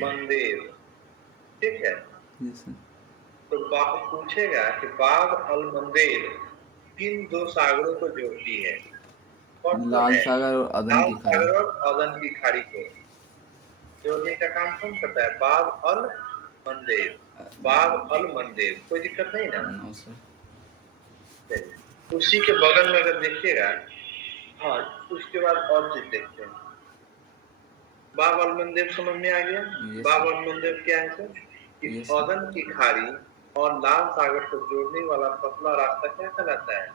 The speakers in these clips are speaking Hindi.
मंदेर। ठीक है, यस सर। तो पूछेगा कि बाब अल मंदेर किन दो सागरों को जोड़ती है? कौन कौन लाल है? सागर और अदन लाल की खाड़ी। सागर और अदन की खाड़ी को जोड़ने का काम कौन करता है? बाब अल मंदेर। बाब अल मंदेर, कोई दिक्कत नहीं ना? No sir. चलिए, उसी के बगल में अगर देखिएगा, हाँ, उसके बाद और चीज देखते हैं। बाब अल मंदेर समझ में आ गया? यस बाब सर। अल मंदेर क्या है सर? कि यस सर। अदन की खाड़ी और लाल सागर को जोड़ने वाला पतला रास्ता क्या कहलाता है?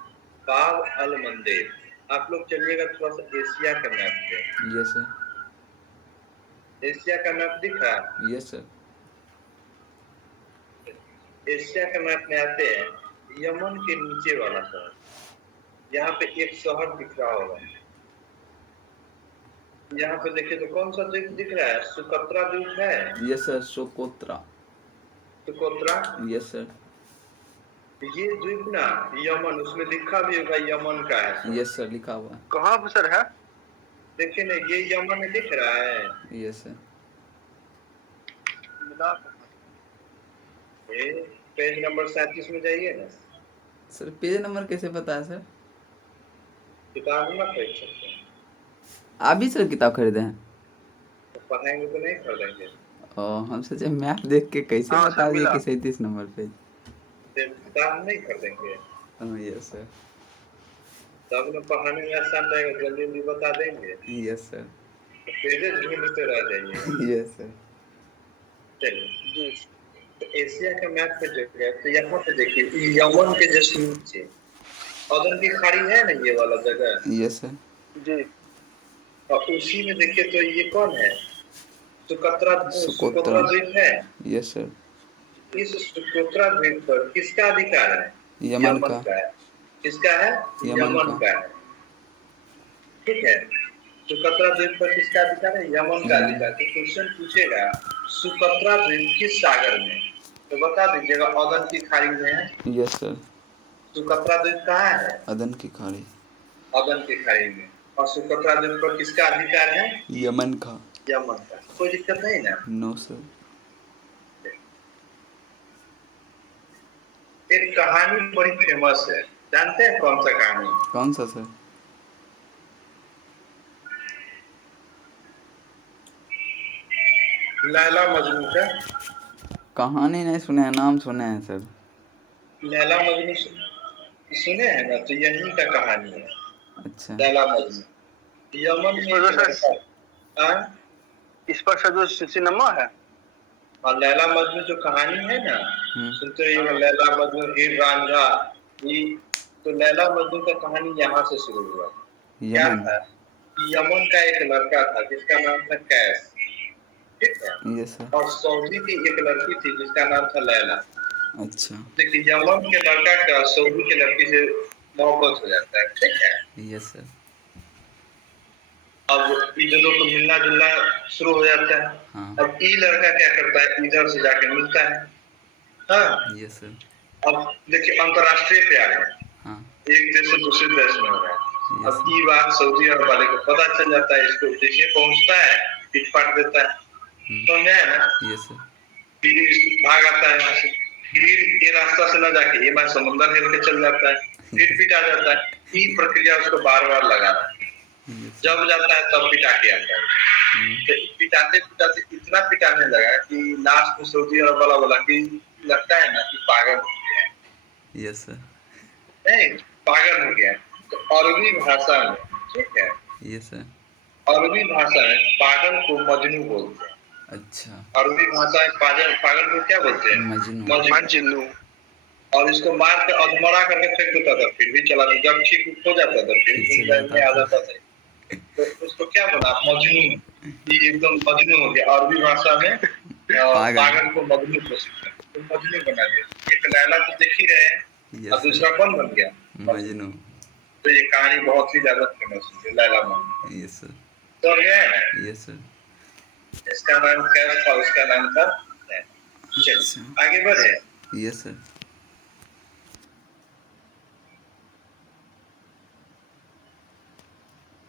बाब अल मंदेर। आप लोग चलिएगा थोड़ा सा एशिया के मैप पे। Yes sir. एशिया का मैप दिख रहा है? Yes sir. एशिया के मैप में आते हैं, यमन के नीचे वाला शहर, यहाँ पे एक शहर दिख रहा होगा। यहाँ पे देखिए तो कौन सा द्वीप दिख रहा है? सुकत्रा द्वीप है। Yes sir, Socotra. Socotra, yes sir. ये द्वीप ना यमन, उसमें लिखा भी होगा यमन का है सर। यस सर, लिखा हुआ है। कहाँ पर सर है? देखिए ना, ये यमन दिख रहा है। Yes sir. पेज नंबर 37 में जाइए ना। सर पेज नंबर कैसे पता है सर? किताब ना खरीद सकते हैं? आप भी सर किताब खरीदे हैं? तो पढ़ाएंगे तो नहीं खरीदेंगे। हम सोचे मैप देख के कैसे बता दिए कि 37 नंबर पेज। किताब नहीं खरीदेंगे यस सर। तब ना पढ़ाने में आसान रहेगा, जल्दी जल्दी बता देंगे। Yes sir. तो पेजेस ढूंढते रह जाइए। Yes sir. चलिए, तो एशिया के मैप पे देखिए, तो यहाँ पे देखिए यमन के जस्ट नीचे अदन की खाड़ी है ना, ये वाला जगह। Yes sir. जी, और उसी में देखिए तो ये कौन है? सुकोत्रा सोकोत्रा। द्वीप है। Yes sir. इस सुकोत्रा द्वीप पर किसका अधिकार है? यमन यमन का। का है। किसका है? यमन यमन का। का है। ठीक है, सुकत्रा द्वीप पर किसका अधिकार है? यमन का यमन। अधिकार। तो क्वेश्चन पूछेगा सुकत्रा द्वीप किस सागर में, तो बता दीजिएगा अदन की खाड़ी में है। Yes sir. सुकत्रा द्वीप कहाँ है? अदन की खाड़ी। अदन की खाड़ी में। और सुकत्रा द्वीप पर किसका अधिकार है? यमन का। यमन का। कोई दिक्कत नहीं ना? No sir. एक कहानी बड़ी फेमस है, जानते हैं कौन सा कहानी? कौन सा सर? लैला मजनू का। कहानी नहीं सुने हैं, नाम सुने हैं सर। लैला मजनू सुने हैं ना, तो यही का कहानी है। अच्छा। लैला मजनू यमन में एक लड़का। इस पर जो सिनेमा है, और लैला मजनू जो कहानी है ना, सुनते रहिएगा, लैला मजनू हीर रांझा। ये तो लैला मजनू का कहानी यहाँ से शुरू हुआ। क्या यमन। था? यमन का एक लड़का था जिसका नाम था कैस। ठीक है, यस सर। और सऊदी की एक लड़की थी जिसका नाम था लैला। अच्छा। देखिए, यमन के लड़का का सऊदी के लड़की से मोहब्बत हो जाता है। ठीक है, यस सर। अब इन दोनों को मिलना जुलना शुरू हो जाता है। हाँ। अब ये लड़का क्या करता है, इधर से जाके मिलता है। हाँ, यस सर। अब देखिए अंतरराष्ट्रीय प्यार है। हाँ। एक देश से दूसरे देश में हो रहा है। यस अब सर। ये बात सऊदी अरब वाले को पता चल जाता है, इसको जैसे पहुंचता है पीट पाट देता है। समझ आया ना? Yes sir. फिर भाग आता है वहां से। फिर ये रास्ता से न जाके ये मैं समुद्र हिल के चल जाता है, फिर पिटा जाता है। ये प्रक्रिया उसको बार बार लगा रहा है। जब जाता है तब पिटा के आता है। तो पिटाते पिटाते इतना पिटाने लगा कि लास्ट में सऊदी अरब वाला बोला कि लगता है ना कि पागल हो गया है। Yes sir. नहीं, पागल हो गया है। तो अरबी भाषा में, ठीक है, यस सर। अरबी भाषा में पागल को मजनू बोलते हैं। अच्छा। अरबी भाषा में पागल पागल को क्या बोलते हैं? मजनू। मजनू। और इसको मार के अधमरा करके फेंक देता था, फिर भी चला। जब ठीक हो जाता था फिर फिर चल में आ जाता जाता था। तो उसको क्या बोला? मजनू। ये एकदम मजनू हो गया। अरबी भाषा में पागल को मजनू को सीखा, तो मजनू बना दिया। एक लैला तो देख ही रहे हैं, और दूसरा कौन बन गया? मजनू। तो ये कहानी बहुत ही ज्यादा फेमस है, लैला मजनू। Yes sir. तो ये यस सर। इसका नाम कैफ था, उसका नाम था। चलिए आगे बढ़े। Yes sir.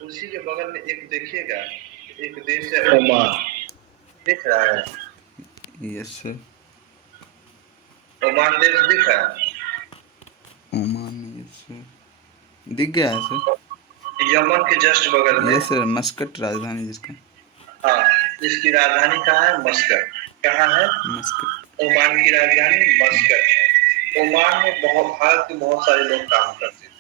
उसी के बगल में एक देखिएगा, एक देश है ओमान। दिख रहा है? Yes sir. ओमान देश दिख रहा है? ओमान, यस सर, दिख गया है सर। यमन के जस्ट बगल में। यस सर, मस्कट राजधानी जिसका। हाँ, इसकी राजधानी कहाँ है? मस्कट। कहाँ है? मस्कट। ओमान की राजधानी मस्कट है। ओमान में भारत के बहुत सारे लोग काम करते हैं,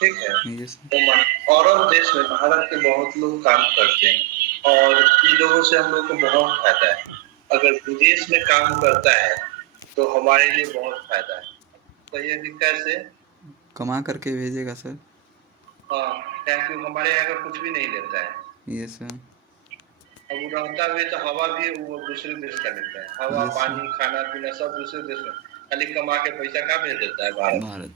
ठीक है? यस ओमान और देश में भारत के बहुत लोग काम करते हैं और इन लोगों से हम लोग को बहुत फायदा है। अगर विदेश में काम करता है तो हमारे लिए बहुत फायदा है। तो ये कैसे? कमा करके भेजेगा सर। हाँ, क्योंकि हमारे यहाँ का कुछ भी नहीं लेता है। Yes sir. अब वो रहता भी तो हवा भी वो दूसरे देश का लेता है। हवा, यस सर। पानी, खाना पीना सब दूसरे देश में, खाली कमा के पैसा कहाँ भेज देता है भारत? भारत।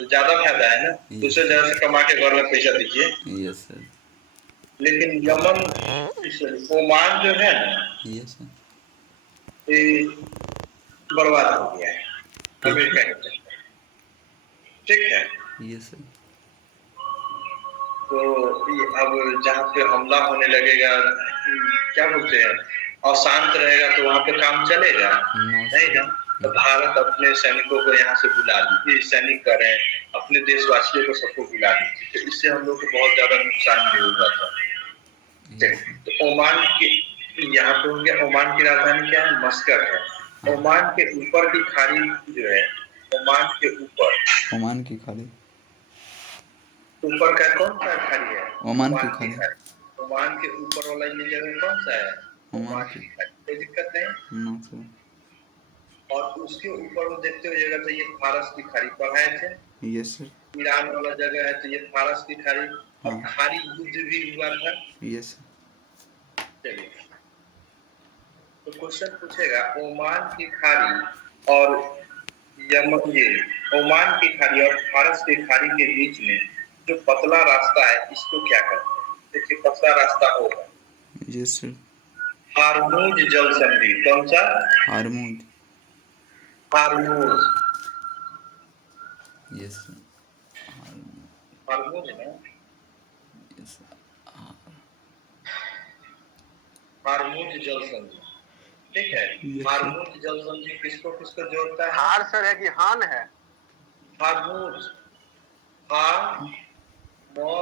तो ज्यादा फायदा है ना, दूसरे जगह से कमा के घर में पैसा दीजिए। Yes sir. लेकिन यमन, ओमान जो है ना, यस सर। ये बर्बाद हो गया है अमेरिका के चक्कर, ठीक है? Yes sir. तो अब जहाँ पे हमला होने लगेगा, क्या बोलते हैं, अशांत रहेगा तो वहाँ पे काम चलेगा नहीं ना। तो भारत अपने सैनिकों को यहाँ से बुला लीजिए, सैनिक करें, अपने देशवासियों को सबको बुला लीजिए, तो इससे हम लोग को बहुत ज्यादा नुकसान भी होगा था। तो ओमान की, यहाँ पे हो गया, ओमान की राजधानी क्या है? मस्कट है। ओमान के ऊपर की खाड़ी जो है, ओमान के ऊपर, ओमान की खाड़ी, ऊपर का कौन सा खाड़ी है? ओमान की खाड़ी। ओमान के ऊपर वाला ये जगह कौन सा है? ओमान ओमान की। की खाड़ी, कोई दिक्कत नहीं। No sir. और उसके ऊपर वो देखते हो जगह, तो ये फारस की खाड़ी पढ़ाए थे। Yes sir. ईरान वाला जगह है तो ये फारस की खाड़ी, और हाँ। खाड़ी युद्ध भी हुआ था। Yes sir. चलिए, तो क्वेश्चन पूछेगा, ओमान की खाड़ी और यमन, ये ओमान की खाड़ी और फारस की खाड़ी के बीच में जो पतला रास्ता है, इसको क्या कहते हैं? देखिए, पतला रास्ता होगा यस सर। हार्मूज जल संधि। कौन सा? Hormone. Hormuz. Yes sir. Hormuz ना, यस। हार्मूज जल संधि, ठीक है? हार्मूज जल संधि किसको किसको जोड़ता है? हार सर है कि हान है? हार्मूज, हा, मो,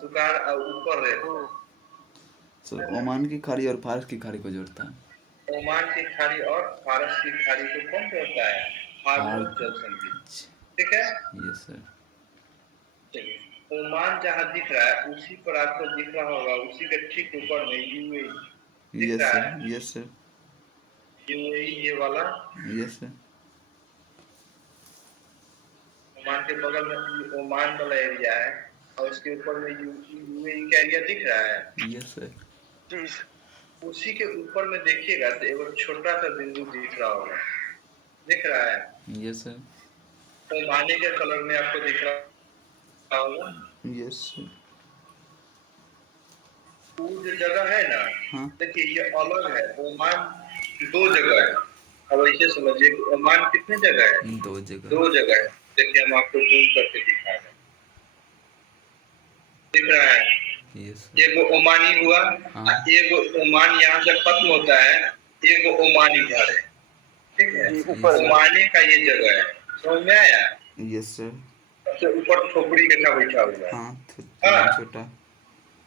सुकार और ऊपर रहता है। सर, ओमान की खाड़ी और फारस की खाड़ी को जोड़ता है। ओमान की खाड़ी और फारस की खाड़ी को कौन जोड़ता है? हार्मूज जल संधि, ठीक है? Yes sir. चलिए, ओमान जहाँ दिख रहा है उसी पर आपको दिख रहा होगा, उसी के ठीक ऊपर में यूएई दिख यस रहा सर। है। Yes sir. यूएई ये वाला, यस सर। ओमान के बगल में ओमान वाला एरिया है और उसके ऊपर में यूएई का एरिया दिख रहा है। Yes sir. उसी के ऊपर में देखिएगा तो एक छोटा सा बिंदु दिख रहा होगा, दिख रहा है? Yes sir. ओमानी के कलर में आपको दिख रहा होगा। Yes sir. वो जो जगह है ना, हाँ। देखिए ये अलग है। ओमान दो जगह है। अब ऐसे समझिए कि ओमान कितने जगह है? दो जगह। दो जगह है। देखिए, हम आपको जूम करके दिखा रहे हैं, दिख रहा है? यस। एगो ओमानी हुआ, हाँ। एगो ओमान यहाँ से खत्म होता है, एगो ओमानी घर है, ठीक है? ओमानी का ये जगह है, समझ में आया? Yes sir. सबसे ऊपर खोपड़ी जैसा बैठा हुआ है, हाँ, छोटा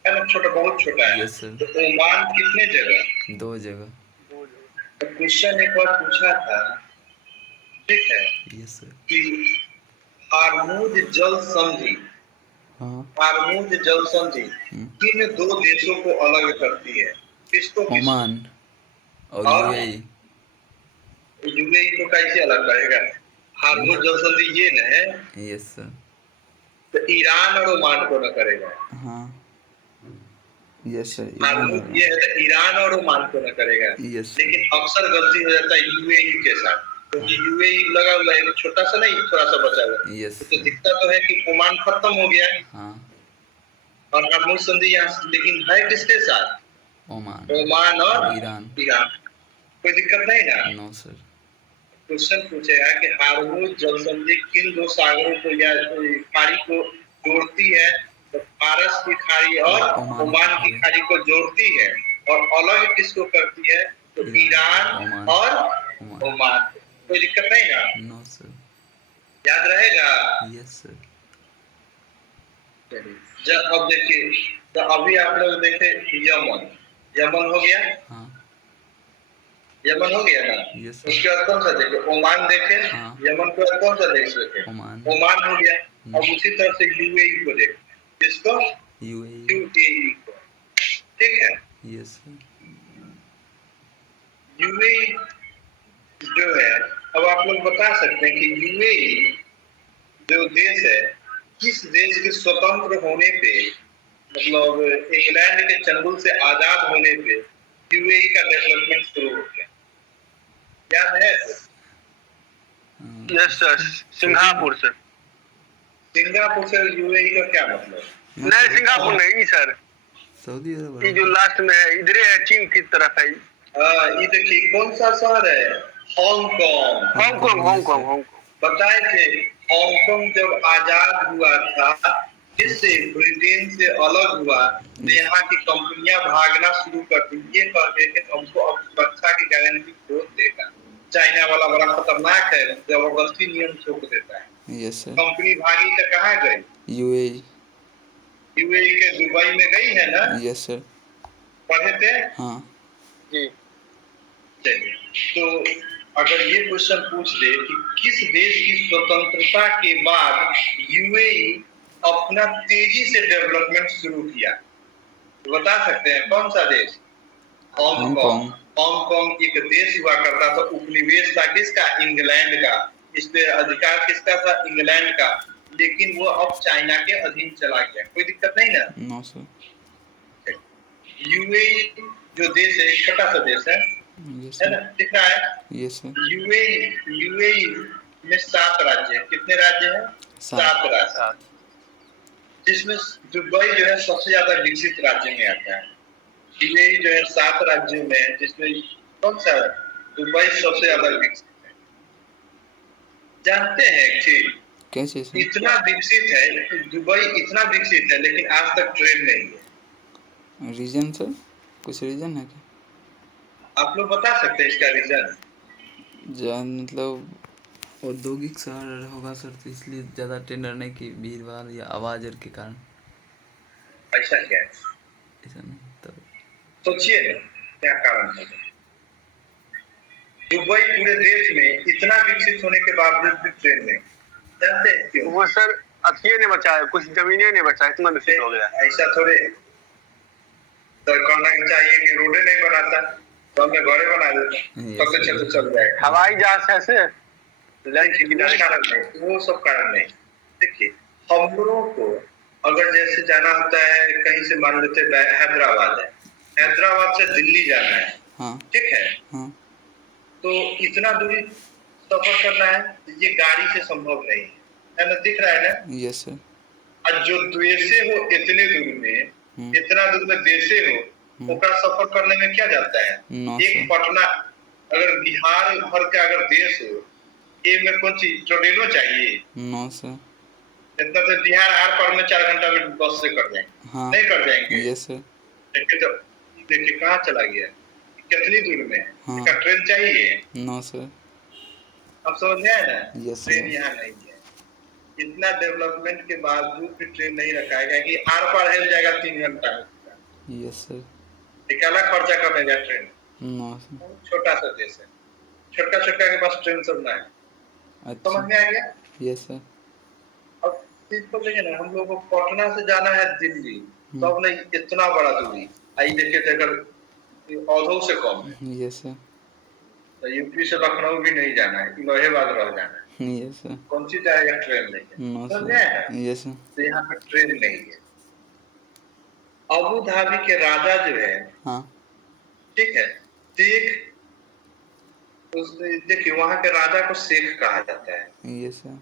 है ना? छोटा, बहुत छोटा है। Yes sir. तो ओमान कितने जगह? दो जगह। तो क्वेश्चन एक बार पूछा था, ठीक है, यस सर। कि हार्मूज जल संधि, हाँ। हार्मूज जल संधि किन दो देशों को अलग करती है? किसको किसको? ओमान और यूएई। यूएई को कैसे अलग करेगा? हार्मूज जल संधि ये न है, यस सर। तो ईरान और ओमान को न करेगा। हाँ। Yes sir. हार्मूज ये है तो ईरान और ओमान को न करेगा। यस। लेकिन अक्सर गलती हो जाता है यूएई के साथ, क्योंकि यूएई लगा हुआ है, छोटा सा नहीं, थोड़ा सा बचा हुआ है। यस। तो दिखता तो है कि ओमान खत्म हो गया है हाँ। और हार्मूज संधि यहाँ, लेकिन है किसके साथ? ओमान। ओमान और ईरान। कोई दिक्कत नहीं ना? No sir. क्वेश्चन पूछेगा कि हार्मूज जल संधि किन दो सागरों को या खाड़ी को जोड़ती है? तो फारस की खाड़ी और ओमान की खाड़ी को जोड़ती है। और अलग किसको करती है? तो ईरान ओमान और ओमान ओमान। कोई दिक्कत नहीं ना? नो सर याद रहेगा? यस सर चलिए, जब अब देखिए, तो अभी आप लोग देखे यमन, यमन हो गया, हाँ यमन हो गया ना। यस सर उसके बाद कौन सा देखे? ओमान देखे। हाँ यमन के बाद कौन सा देश देखे? ओमान ओमान हो गया। अब उसी तरह से यूएई को देखते हैं। किसको? यूएई यूएई को। ठीक है। यस सर यूएई जो है, अब आप लोग बता सकते हैं कि यूएई जो देश है, किस देश के स्वतंत्र होने पे, मतलब इंग्लैंड के चंगुल से आजाद होने पे यूएई का डेवलपमेंट शुरू हो गया? याद है? Yes sir, Singapore sir. Singapore से यूएई का क्या मतलब? नहीं, सिंगापुर नहीं सर, सऊदी अरब ये जो लास्ट में है इधर है, चीन की तरफ है। ये देखिए कौन सा शहर है? हांगकांग। Hong Kong Hong Kong Hong Kong. बताए थे हांगकांग जब आजाद हुआ था, जिससे ब्रिटेन से अलग हुआ, तो यहाँ की कंपनियां भागना शुरू कर दी, ये कह के कि हमको अब सुरक्षा की गारंटी कौन देगा? चाइना वाला बड़ा खतरनाक है, जबरदस्ती नियम थोप देता है। यस सर कंपनी भागी तो कहाँ गई? यूएई यूएई के दुबई में गई है ना? यस सर पढ़े थे? हाँ जी चलिए, तो अगर ये क्वेश्चन पूछ दे कि किस देश की स्वतंत्रता के बाद यूएई अपना तेजी से डेवलपमेंट शुरू किया, तो बता सकते हैं कौन सा देश? हांगकांग। हांगकांग हांगकांग एक देश हुआ करता था, उपनिवेश था किसका? इंग्लैंड का। इस पे अधिकार किसका था? इंग्लैंड का। लेकिन वो अब चाइना के अधीन चला गया। कोई दिक्कत नहीं ना? नो सर यूएई जो देश है, एक छोटा सा देश यस है ना? सर दिख रहा है? यस सर यूएई में 7 राज्य है। कितने राज्य हैं? 7 राज्य। सर। जिसमें दुबई जो है सबसे ज्यादा विकसित राज्य में आता है। यूएई जो है 7 राज्यों में है, जिसमें कौन सा है? दुबई सबसे ज्यादा विकसित है। जानते हैं कि कैसे सर इतना विकसित है, दुबई इतना विकसित है, लेकिन आज तक ट्रेन नहीं है। रीजन सर कुछ रीजन है क्या आप लोग बता सकते हैं इसका रीजन? मतलब औद्योगिक शहर होगा सर, तो इसलिए ज़्यादा टेंडर नहीं की भीड़ भाड़ या आवाज़ के कारण। ऐसा क्या है? ऐसा नहीं तब सोचिए ना, क्या कारण है? दुबई पूरे देश में इतना विकसित होने के बावजूद भी ट्रेन नहीं। जानते हैं क्यों? वो सर अथिये ने बचाया, कुछ जमीनें ने बचाया, इतना विकसित हो गया। ऐसा थोड़े तो कहना चाहिए कि रोडे नहीं बनाता तो हमने घरे बना देता, तब तो चल जाएगा। हवाई जहाज ऐसे वो कारण नहीं, वो सब कारण नहीं। देखिए, हम लोगों को अगर जैसे जाना होता है, कहीं से मान लेते हैदराबाद है, हैदराबाद से दिल्ली जाना है, हाँ ठीक है, हाँ तो इतना दूरी सफर करना है, ये गाड़ी से संभव नहीं है ना? दिख रहा है ना? यस सर और जो देशे हो इतने दूर में, इतना दूर में देशे हो, ओकरा सफर करने में क्या जाता है? नो एक सर पटना, अगर बिहार भर का अगर देश हो, ये में कौन चीज ट्रेनों चाहिए? नो सर इतना तो बिहार आर पार में 4 घंटा में बस से कर जाएंगे। हाँ नहीं कर जाएंगे? यस सर देखिए तो, देखिए कहाँ चला गया, कितनी दूर में है? हाँ। इसका ट्रेन चाहिए? नो सर अब समझ में आया ना? यस ट्रेन सर यहाँ नहीं है। इतना डेवलपमेंट के बावजूद भी ट्रेन नहीं रखा है, कि आर पार हिल जाएगा 3 घंटा में। यस सर निकाला खर्चा करेगा ट्रेन। नो सर छोटा सा देश है, छोटा छोटा के पास ट्रेन सब ना है। समझ अच्छा में आ गया? यस सर अब चीज को देखिए ना, हम लोग को पटना से जाना है दिल्ली, तो अब नहीं इतना बड़ा दूरी आई, देखिए तो अगर औधो से कम है, यस सर तो यूपी से लखनऊ भी नहीं जाना है, इलाहाबाद रह जाना है, यस सर कौन सी जाएगा? ट्रेन नहीं है। नो समझ में आया सर ना? यस सर तो यहाँ पे ट्रेन नहीं है। अबू धाबी के राजा जो है, हाँ ठीक है, शेख, देखिए वहां के राजा को शेख कहा जाता है, यस सर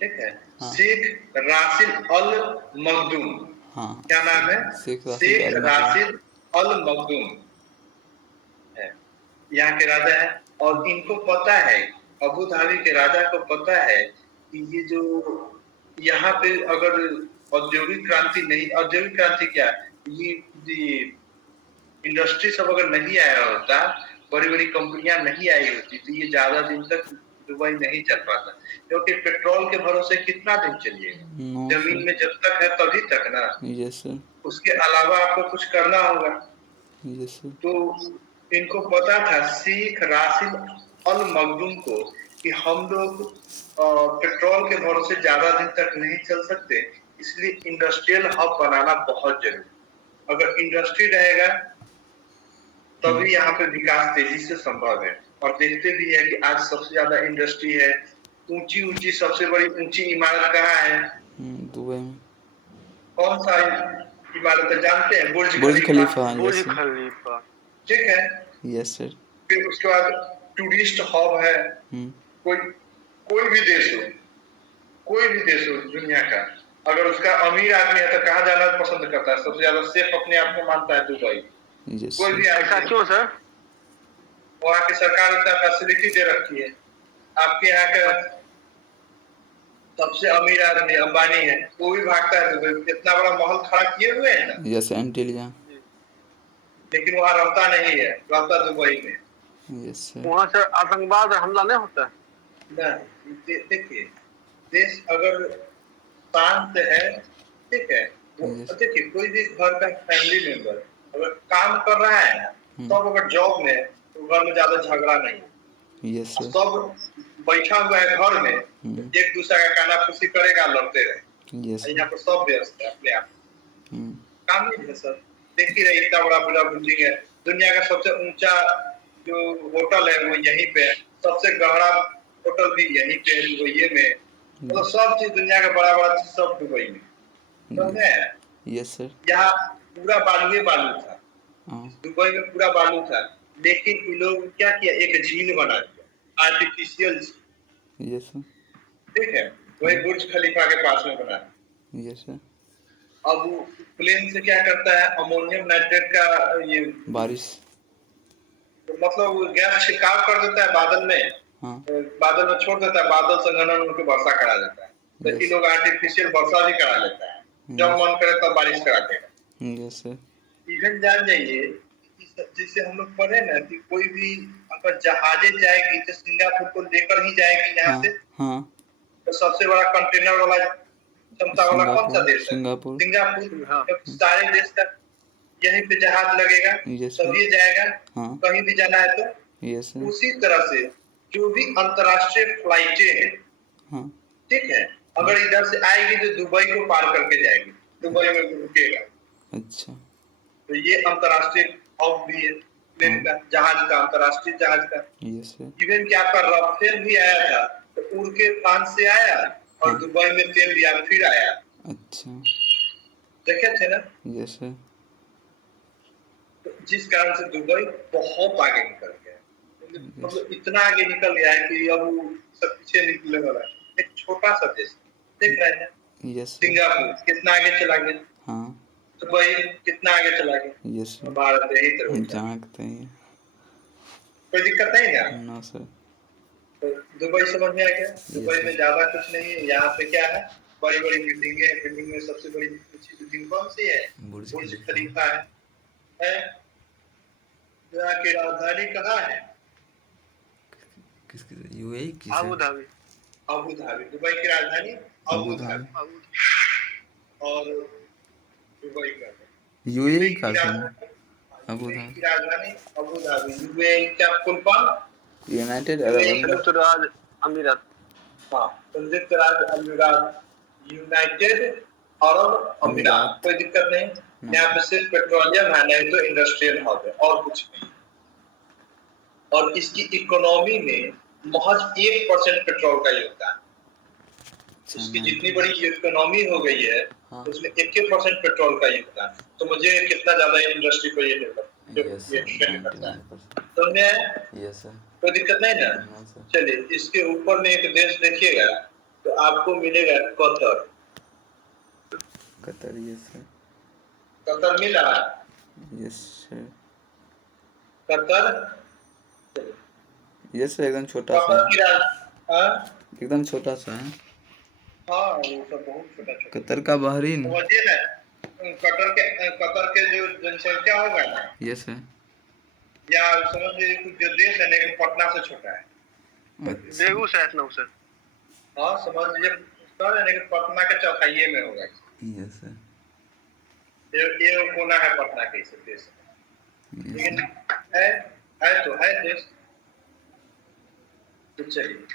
ठीक है। हाँ। शेख राशिद अल मखदूम, हाँ क्या नाम है? शेख शेख राशिद राशिद अल मखदूम है, यहाँ के राजा है। और इनको पता है, अबू धाबी के राजा को पता है कि ये जो यहाँ पे अगर औद्योगिक क्रांति नहीं, औद्योगिक क्रांति क्या, ये इंडस्ट्री सब अगर नहीं आया होता, बड़ी बड़ी कंपनियां नहीं आई होती, तो ये ज्यादा दिन तक दुबई नहीं चल पाता, क्योंकि पेट्रोल के भरोसे कितना दिन चलिएगा? नो जमीन सर। में जब तक है तभी तक ना, यस सर। उसके अलावा आपको कुछ करना होगा। Yes sir. तो इनको पता था शेख राशिद अल मखदूम को कि हम लोग पेट्रोल के भरोसे ज्यादा दिन तक नहीं चल सकते, इसलिए इंडस्ट्रियल हब बनाना बहुत जरूरी। अगर इंडस्ट्री रहेगा तभी यहाँ पे विकास तेजी से संभव है। और देखते भी है कि आज सबसे ज्यादा इंडस्ट्री है, ऊंची ऊंची सबसे बड़ी ऊंची इमारत कहाँ है? दुबई में। कौन सा इमारत है जानते हैं? बुर्ज बुर्ज खलीफा। खलीफा। यस बुर्ज सर। खलीफा। ठीक है। Yes sir. फिर उसके बाद टूरिस्ट हब है। कोई कोई भी देश हो, कोई भी देश हो दुनिया का, अगर उसका अमीर आदमी है तो कहाँ जाना पसंद करता है? सबसे ज्यादा सेफ अपने आप को मानता है दुबई। यस कोई भी सर। ऐसा आदमी, क्यों सर? वहाँ की सरकार इतना फैसिलिटी दे रखी है। आपके यहाँ का सबसे अमीर आदमी अंबानी है, वो भी भागता है दुबई। इतना बड़ा महल खड़ा किए हुए है ना, यस एंटीलिया। लेकिन वहाँ रहता नहीं है, रहता दुबई में। Yes sir. वहाँ से आतंकवाद हमला नहीं होता है? देखिए, देश अगर शांत है, ठीक है, यस। देखिए कोई भी घर का फैमिली मेंबर अगर काम कर रहा है ना, सब अगर जॉब में, तो घर में ज्यादा झगड़ा नहीं है। Yes sir. सब बैठा हुआ है घर में, एक दूसरे का काना फूसी करेगा, लड़ते रहे। यस यहाँ पर सब व्यस्त है अपने आप, सर। काम नहीं है सर। देखिए रहे इतना बड़ा बड़ा बिल्डिंग है, दुनिया का सबसे ऊंचा जो होटल है वो यहीं पे है, सबसे गहरा होटल भी यहीं पे है दुबई में। मतलब सब चीज दुनिया का बड़ा बड़ा चीज सब दुबई में, समझे? Yes sir. यहाँ पूरा बालू ही बालू था, हाँ। दुबई में पूरा बालू था, लेकिन इन लोगों ने क्या किया, एक झील बना दिया, आर्टिफिशियल झील। Yes sir. ठीक है, वही बुर्ज खलीफा के पास में बना। Yes sir. अब वो प्लेन से क्या करता है, अमोनियम नाइट्रेट का ये बारिश। तो मतलब वो गैस छिड़काव कर देता है बादल में, हाँ। बादल में छोड़ देता है, बादल संघनन उनको वर्षा करा देता है। तो ये यस। लोग आर्टिफिशियल वर्षा भी करा लेता है, जब मन करे तब बारिश करा देगा। Yes sir. इवन जान जाइए, जिससे हम लोग पढ़े ना कि कोई भी अगर जहाजे जाएगी तो सिंगापुर को लेकर ही जाएगी यहाँ हाँ। से। हाँ। तो सबसे बड़ा कंटेनर वाला क्षमता वाला कौन सा देश है? सिंगापुर। सिंगापुर। हाँ। जब सारे देश तक यहीं पे जहाज लगेगा, यस तभी जाएगा। हाँ। कहीं भी जाना है तो यस सर। उसी तरह से जो भी अंतरराष्ट्रीय फ्लाइटें हैं, हाँ। ठीक है, अगर इधर से आएगी तो दुबई को पार करके जाएगी, दुबई में रुकेगा। अच्छा। तो ये अंतरराष्ट्रीय हब भी है प्लेन का, जहाज का, अंतरराष्ट्रीय जहाज का। Yes sir. इवन क्या आपका राफेल भी आया था, तो उड़ के फ्रांस से आया और दुबई में तेल दिया, फिर आया। अच्छा। देखे थे ना? Yes sir. तो जिस कारण से दुबई बहुत आगे निकल गया, मतलब इतना आगे निकल गया है कि अब वो सब पीछे निकलने वाला है। एक छोटा सा देश, देख रहे हैं? Yes sir. सिंगापुर कितना आगे चला गया, हाँ। दुबई कितना आगे चला गया। Yes sir. भारत यही तरह जानते हैं। कोई दिक्कत नहीं ना? No sir. तो दुबई समझ में आ गया। दुबई में ज्यादा कुछ नहीं है, यहाँ पे क्या है, बड़ी बड़ी बिल्डिंगे हैं। बिल्डिंग में सबसे बड़ी ऊंची बिल्डिंग कौन सी है? बुर्ज खलीफा है। यहाँ की राजधानी कहाँ है? किसकी? यूएई की? Abu Dhabi. Abu Dhabi. Dubai की राजधानी अबू धाबी। और दुबई का यूएई का सर। अबू की धाबी। राजधानी अबू धाबी। यूएई का फुल फॉर्म यूनाइटेड अरब अमीरात। संयुक्त राज्य अमीरात। हाँ, संयुक्त राज्य अमीरात, यूनाइटेड अरब अमीरात। कोई दिक्कत नहीं, यहाँ पे सिर्फ पेट्रोलियम है, नहीं तो इंडस्ट्रियल हब है, और कुछ नहीं। और इसकी इकोनॉमी में महज 1% पेट्रोल का योगदान। इसकी जितनी बड़ी इकोनॉमी हो गई है, उसमें 1% पेट्रोल का योगदान। तो मुझे कितना ज्यादा इंडस्ट्री को ये डिपेंड करता है। समझे? Yes sir. कोई दिक्कत नहीं ना? चलिए, इसके ऊपर में एक देश देखिएगा तो आपको मिलेगा Qatar. Qatar. Yes sir. Qatar मिला? Yes sir. Qatar yes sir, एकदम छोटा सा कतर की एकदम छोटा सा है। हाँ, वो सब बहुत छोटा छोटा। कतर का बहरीन। समझिए ना, कतर के जो जनसंख्या होगा ना, यस सर। या समझ लीजिए कि जो देश है ना, एक पटना से छोटा है। अच्छा। बेगूसराय से ना सर। हाँ, समझ लीजिए सर, यानी कि पटना के चौथाइये में होगा। Yes sir. ये कोना है पटना के इस देश में। यस लेकिन सर। है तो है देश। तो चलिए,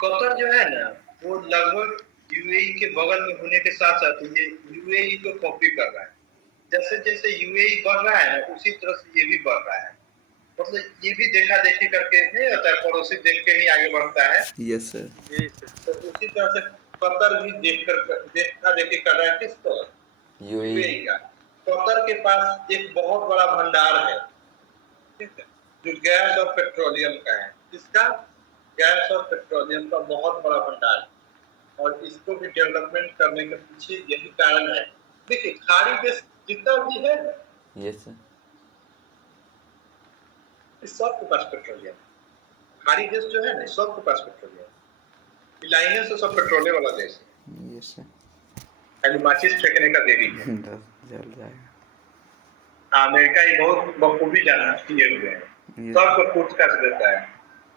कतर जो है ना, वो लगभग यूएई के बगल में होने के साथ साथ ये यूएई को कॉपी कर रहा है। जैसे जैसे यूएई बढ़ रहा है ना, उसी तरह से ये भी बढ़ रहा है। मतलब ये भी देखा देखी करके नहीं होता है, पड़ोसी देख के ही आगे बढ़ता है। Yes sir. यही सर। तो उसी तरह से कतर भी देखा देखी कर रहा है। किस तरह? यूएई। यूएई का। कतर के पास एक बहुत बड़ा भंडार है, ठीक है, जो गैस और पेट्रोलियम का है। किसका? गैस और पेट्रोलियम का बहुत बड़ा भंडार है। और इसको भी डेवलपमेंट करने के पीछे यही कारण है। देखिए, खाड़ी देश जितना भी है ना, यस सर। इस सबके पास पेट्रोलियम है। खाड़ी देश जो है ना, सबके पास पेट्रोलियम है। लाइने से सब पेट्रोलियम वाला देश है। Yes sir. खाली माचिस फेंकने का देरी है। जल जाएगा। अमेरिका ही बहुत बखूबी जाना किए हुए हैं, Yes. सबको पूछ कर देता है।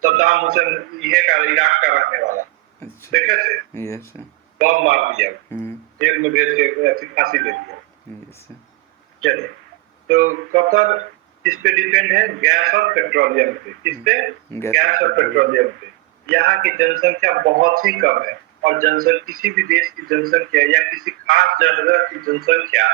सद्दाम हुसैन ये का इराक का रहने वाला, अच्छा। देखे थे, यस सर। बम मार दिया, हम्म। जेल में भेज के ऐसी फांसी दे दिया। Yes sir. चलिए, तो कतर किस पे डिपेंड है? गैस और पेट्रोलियम पे। किस पे? गैस और पेट्रोलियम पे। यहाँ की जनसंख्या बहुत ही कम है, और जनसंख्या किसी भी देश की जनसंख्या या किसी खास जगह की जनसंख्या,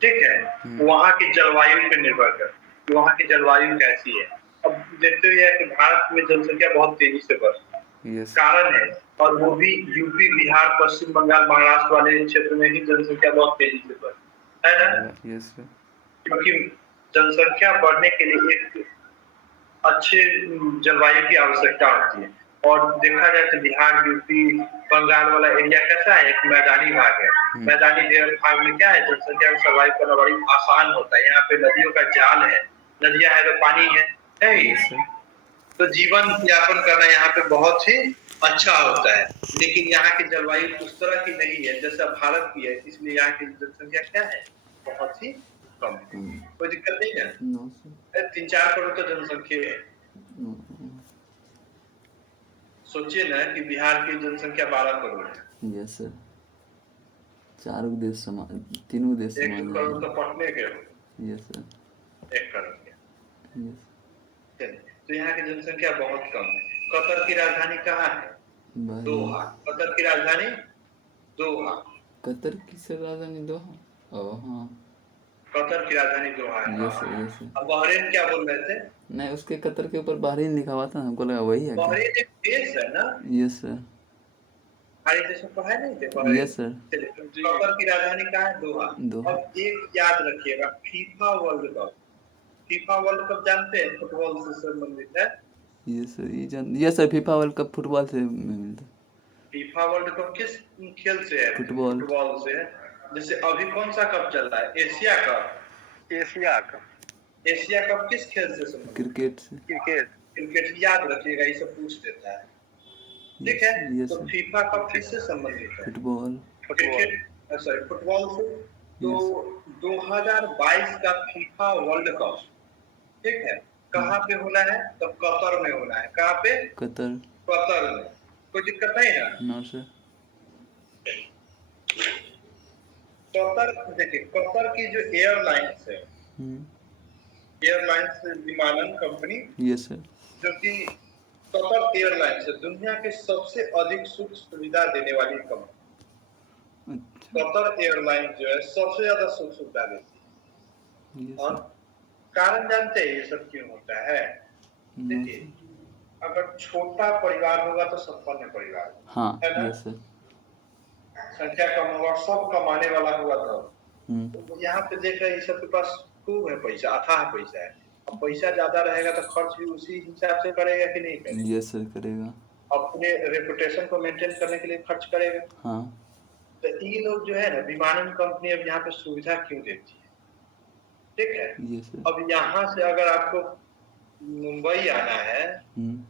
ठीक है, वहाँ की जलवायु पे निर्भर करती है कि वहाँ की जलवायु कैसी है। अब देखते हुए कि भारत में जनसंख्या बहुत तेजी से बढ़ रही है। यस। कारण है, और वो भी यूपी, बिहार, पश्चिम बंगाल, महाराष्ट्र वाले क्षेत्र में ही जनसंख्या बहुत तेजी से बढ़ रही है ना? Yes sir. क्योंकि जनसंख्या बढ़ने के लिए एक अच्छे जलवायु की आवश्यकता होती है। और देखा जाए तो बिहार, यूपी, बंगाल वाला एरिया कैसा है? एक मैदानी भाग है। मैदानी भाग में क्या है? जनसंख्या को सर्वाइव करना बड़ी आसान होता है। यहाँ पे नदियों का जाल है, नदियां है तो पानी है, यस सर। तो जीवन यापन करना यहाँ पे बहुत ही अच्छा होता है। लेकिन यहाँ की जलवायु उस तरह की नहीं है जैसा भारत की है, इसलिए यहाँ की जनसंख्या क्या है? बहुत ही कम है। कोई दिक्कत नहीं है। No sir. 3-4 करोड़ तो जनसंख्या है। सोचिए ना कि बिहार की जनसंख्या 12 करोड़ है। Yes sir. चारों देश समा, तीनों देश 1 समान करोड़ तो पटने के हो। Yes sir. 1 करोड़ के। यस। चलिए, तो यहाँ की जनसंख्या बहुत कम है। कतर की राजधानी कहाँ है? दोहा। कतर की राजधानी दोहा। कतर की सर राजधानी दोहा। ओह हाँ। कतर की राजधानी दोहा है। Yes sir. Yes sir. अब बहरीन क्या बोल रहे थे? नहीं, उसके कतर के ऊपर बहरीन लिखा हुआ था, हमको लगा वही है क्या? बहरीन एक देश है ना? Yes sir. हमारे देश में पढ़ा नहीं थे बहरीन? Yes sir. चलिए, कतर की राजधानी कहाँ है? दोहा। दोहा। अब एक याद रखिएगा, FIFA world cup. FIFA world cup जानते हैं? फुटबॉल से संबंधित है। Yes sir. Yes sir, FIFA world cup football से मिलता है। फीफा वर्ल्ड कप किस खेल से है? फुटबॉल। फुटबॉल से है। जैसे अभी कौन सा कप चल रहा है? Asia cup. एशिया का। एशिया कप किस खेल से संबंधित? क्रिकेट से। क्रिकेट। क्रिकेट याद रखिएगा, ये सब पूछ देता है, ठीक है? यस तो सर। फीफा कप किससे संबंधित है? फुटबॉल। क्रिकेट, सॉरी, फुटबॉल से। तो 2022 का फीफा वर्ल्ड कप, ठीक है, कहाँ पे होना है? तो कतर में होना है। कहाँ पे? कतर। कतर में। कोई दिक्कत नहीं है? No sir. कतर, देखिए, कतर की जो एयरलाइंस है, एयरलाइंस विमानन कंपनी, यस सर। जो कि कतर एयरलाइंस है, दुनिया के सबसे अधिक सुख सुविधा देने वाली कंपनी। अच्छा। कतर एयरलाइन जो है सबसे ज्यादा सुख सुविधा देती है। यस और सर। कारण जानते हैं ये सब क्यों होता है? देखिए, अगर छोटा परिवार होगा तो संपन्न परिवार, हाँ, है ना? Yes sir. संख्या कम होगा, सब कमाने वाला होगा तब। तो यहाँ पे देख रहे हैं, सबके पास खूब है पैसा, अथाह पैसा है। अब पैसा ज्यादा रहेगा तो खर्च भी उसी हिसाब से करेगा कि नहीं करेगा? यस सर, करेगा। अपने रेपुटेशन को मेंटेन करने के लिए खर्च करेगा। हाँ। तो ये लोग जो है ना, विमानन कंपनी अब यहाँ पे सुविधा क्यों देती है, ठीक है? Yes sir. अब यहाँ से अगर आपको मुंबई आना है,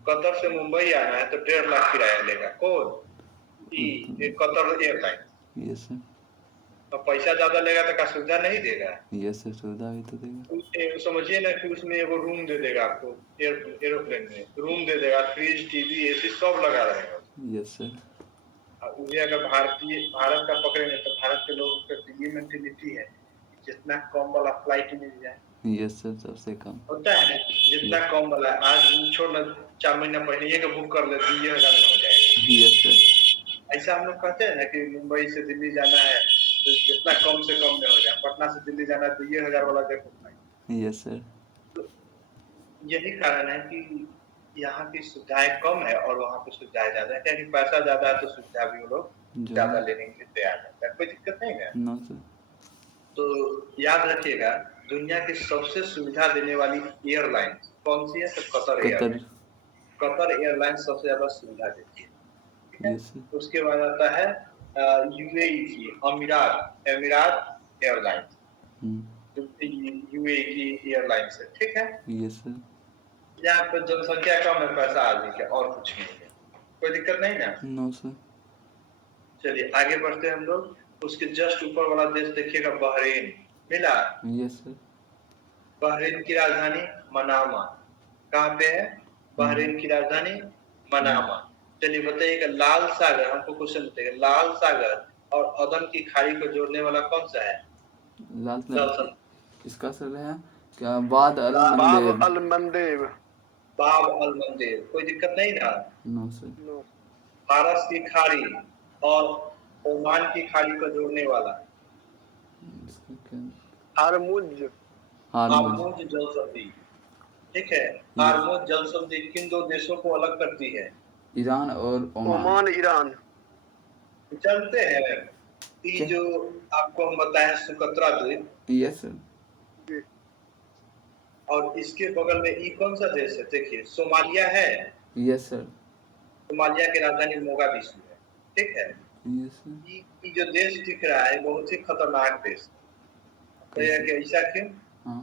कतर से मुंबई आना है, तो 1.5 लाख किराया लेगा। कौन? Qatar airline. Yes sir. अब पैसा ज्यादा लेगा तो क्या सुविधा नहीं देगा? यस सर, सुविधा भी तो देगा। समझिए ना कि उसमें एगो रूम दे देगा आपको, एरोप्लेन में रूम दे देगा, फ्रिज, टीवी, एसी सब लगा रहेगा। Yes sir. ये अगर भारत का पकड़ेंगे तो भारत के लोगों का ये मेंटेलिटी है कि जितना कम वाला फ्लाइट मिल जाए। यस सर, सबसे कम होता है ना, जितना कम वाला आज छोड़ ना, 4 महीना पहले ये बुक कर ले तो ये 1000 में हो जाएगा। Yes sir. ऐसा हम लोग कहते हैं ना कि मुंबई से दिल्ली जाना है तो जितना कम से कम में हो जाए, पटना से दिल्ली जाना है तो ये 1000 वाला देखो भाई। Yes sir. यही कारण है कि यहाँ की सुविधाएं कम है और वहाँ पे सुविधाएं ज्यादा है, क्योंकि पैसा ज्यादा है तो सुविधा भी वो लोग ज्यादा लेने के लिए तैयार है, कोई दिक्कत नहीं है। No sir. तो याद रखिएगा, दुनिया की सबसे सुविधा देने वाली एयरलाइन कौन सी है? तो Qatar Qatar. Airline. Qatar airline सबसे ज्यादा सुविधा देती है, ठीक है। Yes sir. उसके बाद आता है यूएई की एमिरात एयरलाइन, यूएई की एयरलाइन से, ठीक है। Yes sir. यहाँ पे जनसंख्या कम है, पैसा आदमी का, और कुछ नहीं है, कोई दिक्कत नहीं ना। No sir. चलिए आगे बढ़ते हैं हम लोग। उसके जस्ट ऊपर वाला देश देखिएगा, बहरीन, मिला। Yes sir. बहरीन की राजधानी मनामा, कहाँ पे है? बहरीन की राजधानी मनामा। चलिए बताइएगा, लाल सागर, हमको क्वेश्चन बताइएगा, लाल सागर और अदन की खाड़ी को जोड़ने वाला कौन सा है? लाल जलसन। इसका सर है क्या? बाद अल बाब मंदेब। अल मंदेब। बाब अल मंदेब, कोई दिक्कत नहीं ना। No sir. नो। फारस की खाड़ी और ओमान की खाड़ी को जोड़ने वाला इसका क्या? हारमुज। हारमुज। हारमुज जल संधि, ठीक है। हारमुज जल संधि किन दो देशों को अलग करती है? ईरान और ओमान। Oman Iran. चलते हैं, ये जो आपको हम बताए सुकत्रा द्वीप, यस सर। जी। और इसके बगल में ये कौन सा देश है? देखिए, सोमालिया है। Yes sir. सोमालिया की राजधानी मोगादिशु है, ठीक है। Yes sir. ये जो देश दिख रहा है बहुत ही खतरनाक देश है, ऐसा क्यों? हाँ।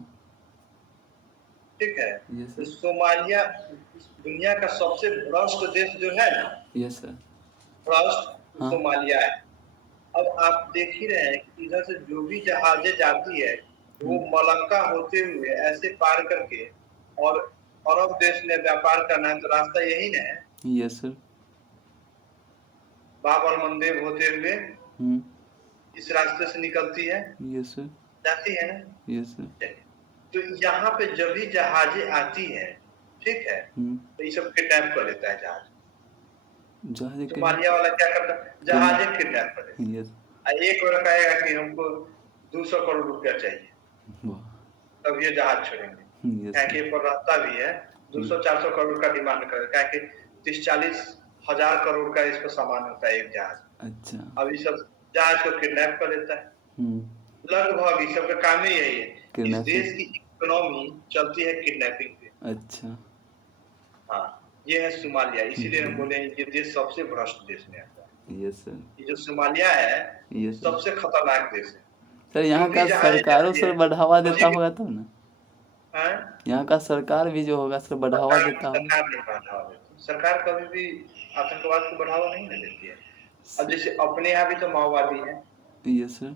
ठीक है। यस तो सर। सोमालिया दुनिया का सबसे भ्रष्ट देश जो है ना, यस सर। भ्रष्ट, हाँ। सोमालिया है। अब आप देख ही रहे हैं कि इधर से जो भी जहाजें जाती है वो मलक्का होते हुए ऐसे पार करके, और अरब देश में व्यापार करना है तो रास्ता यही ना है, यस सर। बाब अल मंदेब होते हुए इस रास्ते से निकलती है, यस सर। जाती है ना। Yes sir. तो यहाँ पे जब भी जहाजें आती है, ठीक है, तो ये सब किडनैप कर लेता है जहाज। सोमालिया वाला क्या करता है? जहाजें किडनैप कर लेता है। यस। एक और कहेगा कि हमको 200 करोड़ रुपया चाहिए, तब ये जहाज छोड़ेंगे, क्या कि पर रास्ता भी है, 200-400 करोड़ का डिमांड करे, क्या कि 30-40 हजार करोड़ का इस पर सामान होता है एक जहाज। अच्छा। अब ये सब जहाज को किडनैप कर लेता है। लगभग इस सब का काम ही यही है। इस देश की इकोनॉमी चलती है किडनैपिंग पे। अच्छा। हाँ, ये है सोमालिया, इसीलिए हम बोले ये देश सबसे भ्रष्ट देश में आता है। Yes sir. ये जो सोमालिया है सबसे खतरनाक देश है सर। यहाँ का सरकारों सर बढ़ावा देता होगा तो ना, यहाँ का सरकार भी जो होगा सर बढ़ावा देता होगा। सरकार नहीं बढ़ावा देती, सरकार कभी भी आतंकवाद को बढ़ावा नहीं देती है। अब जैसे अपने यहाँ भी तो माओवादी है, यस सर।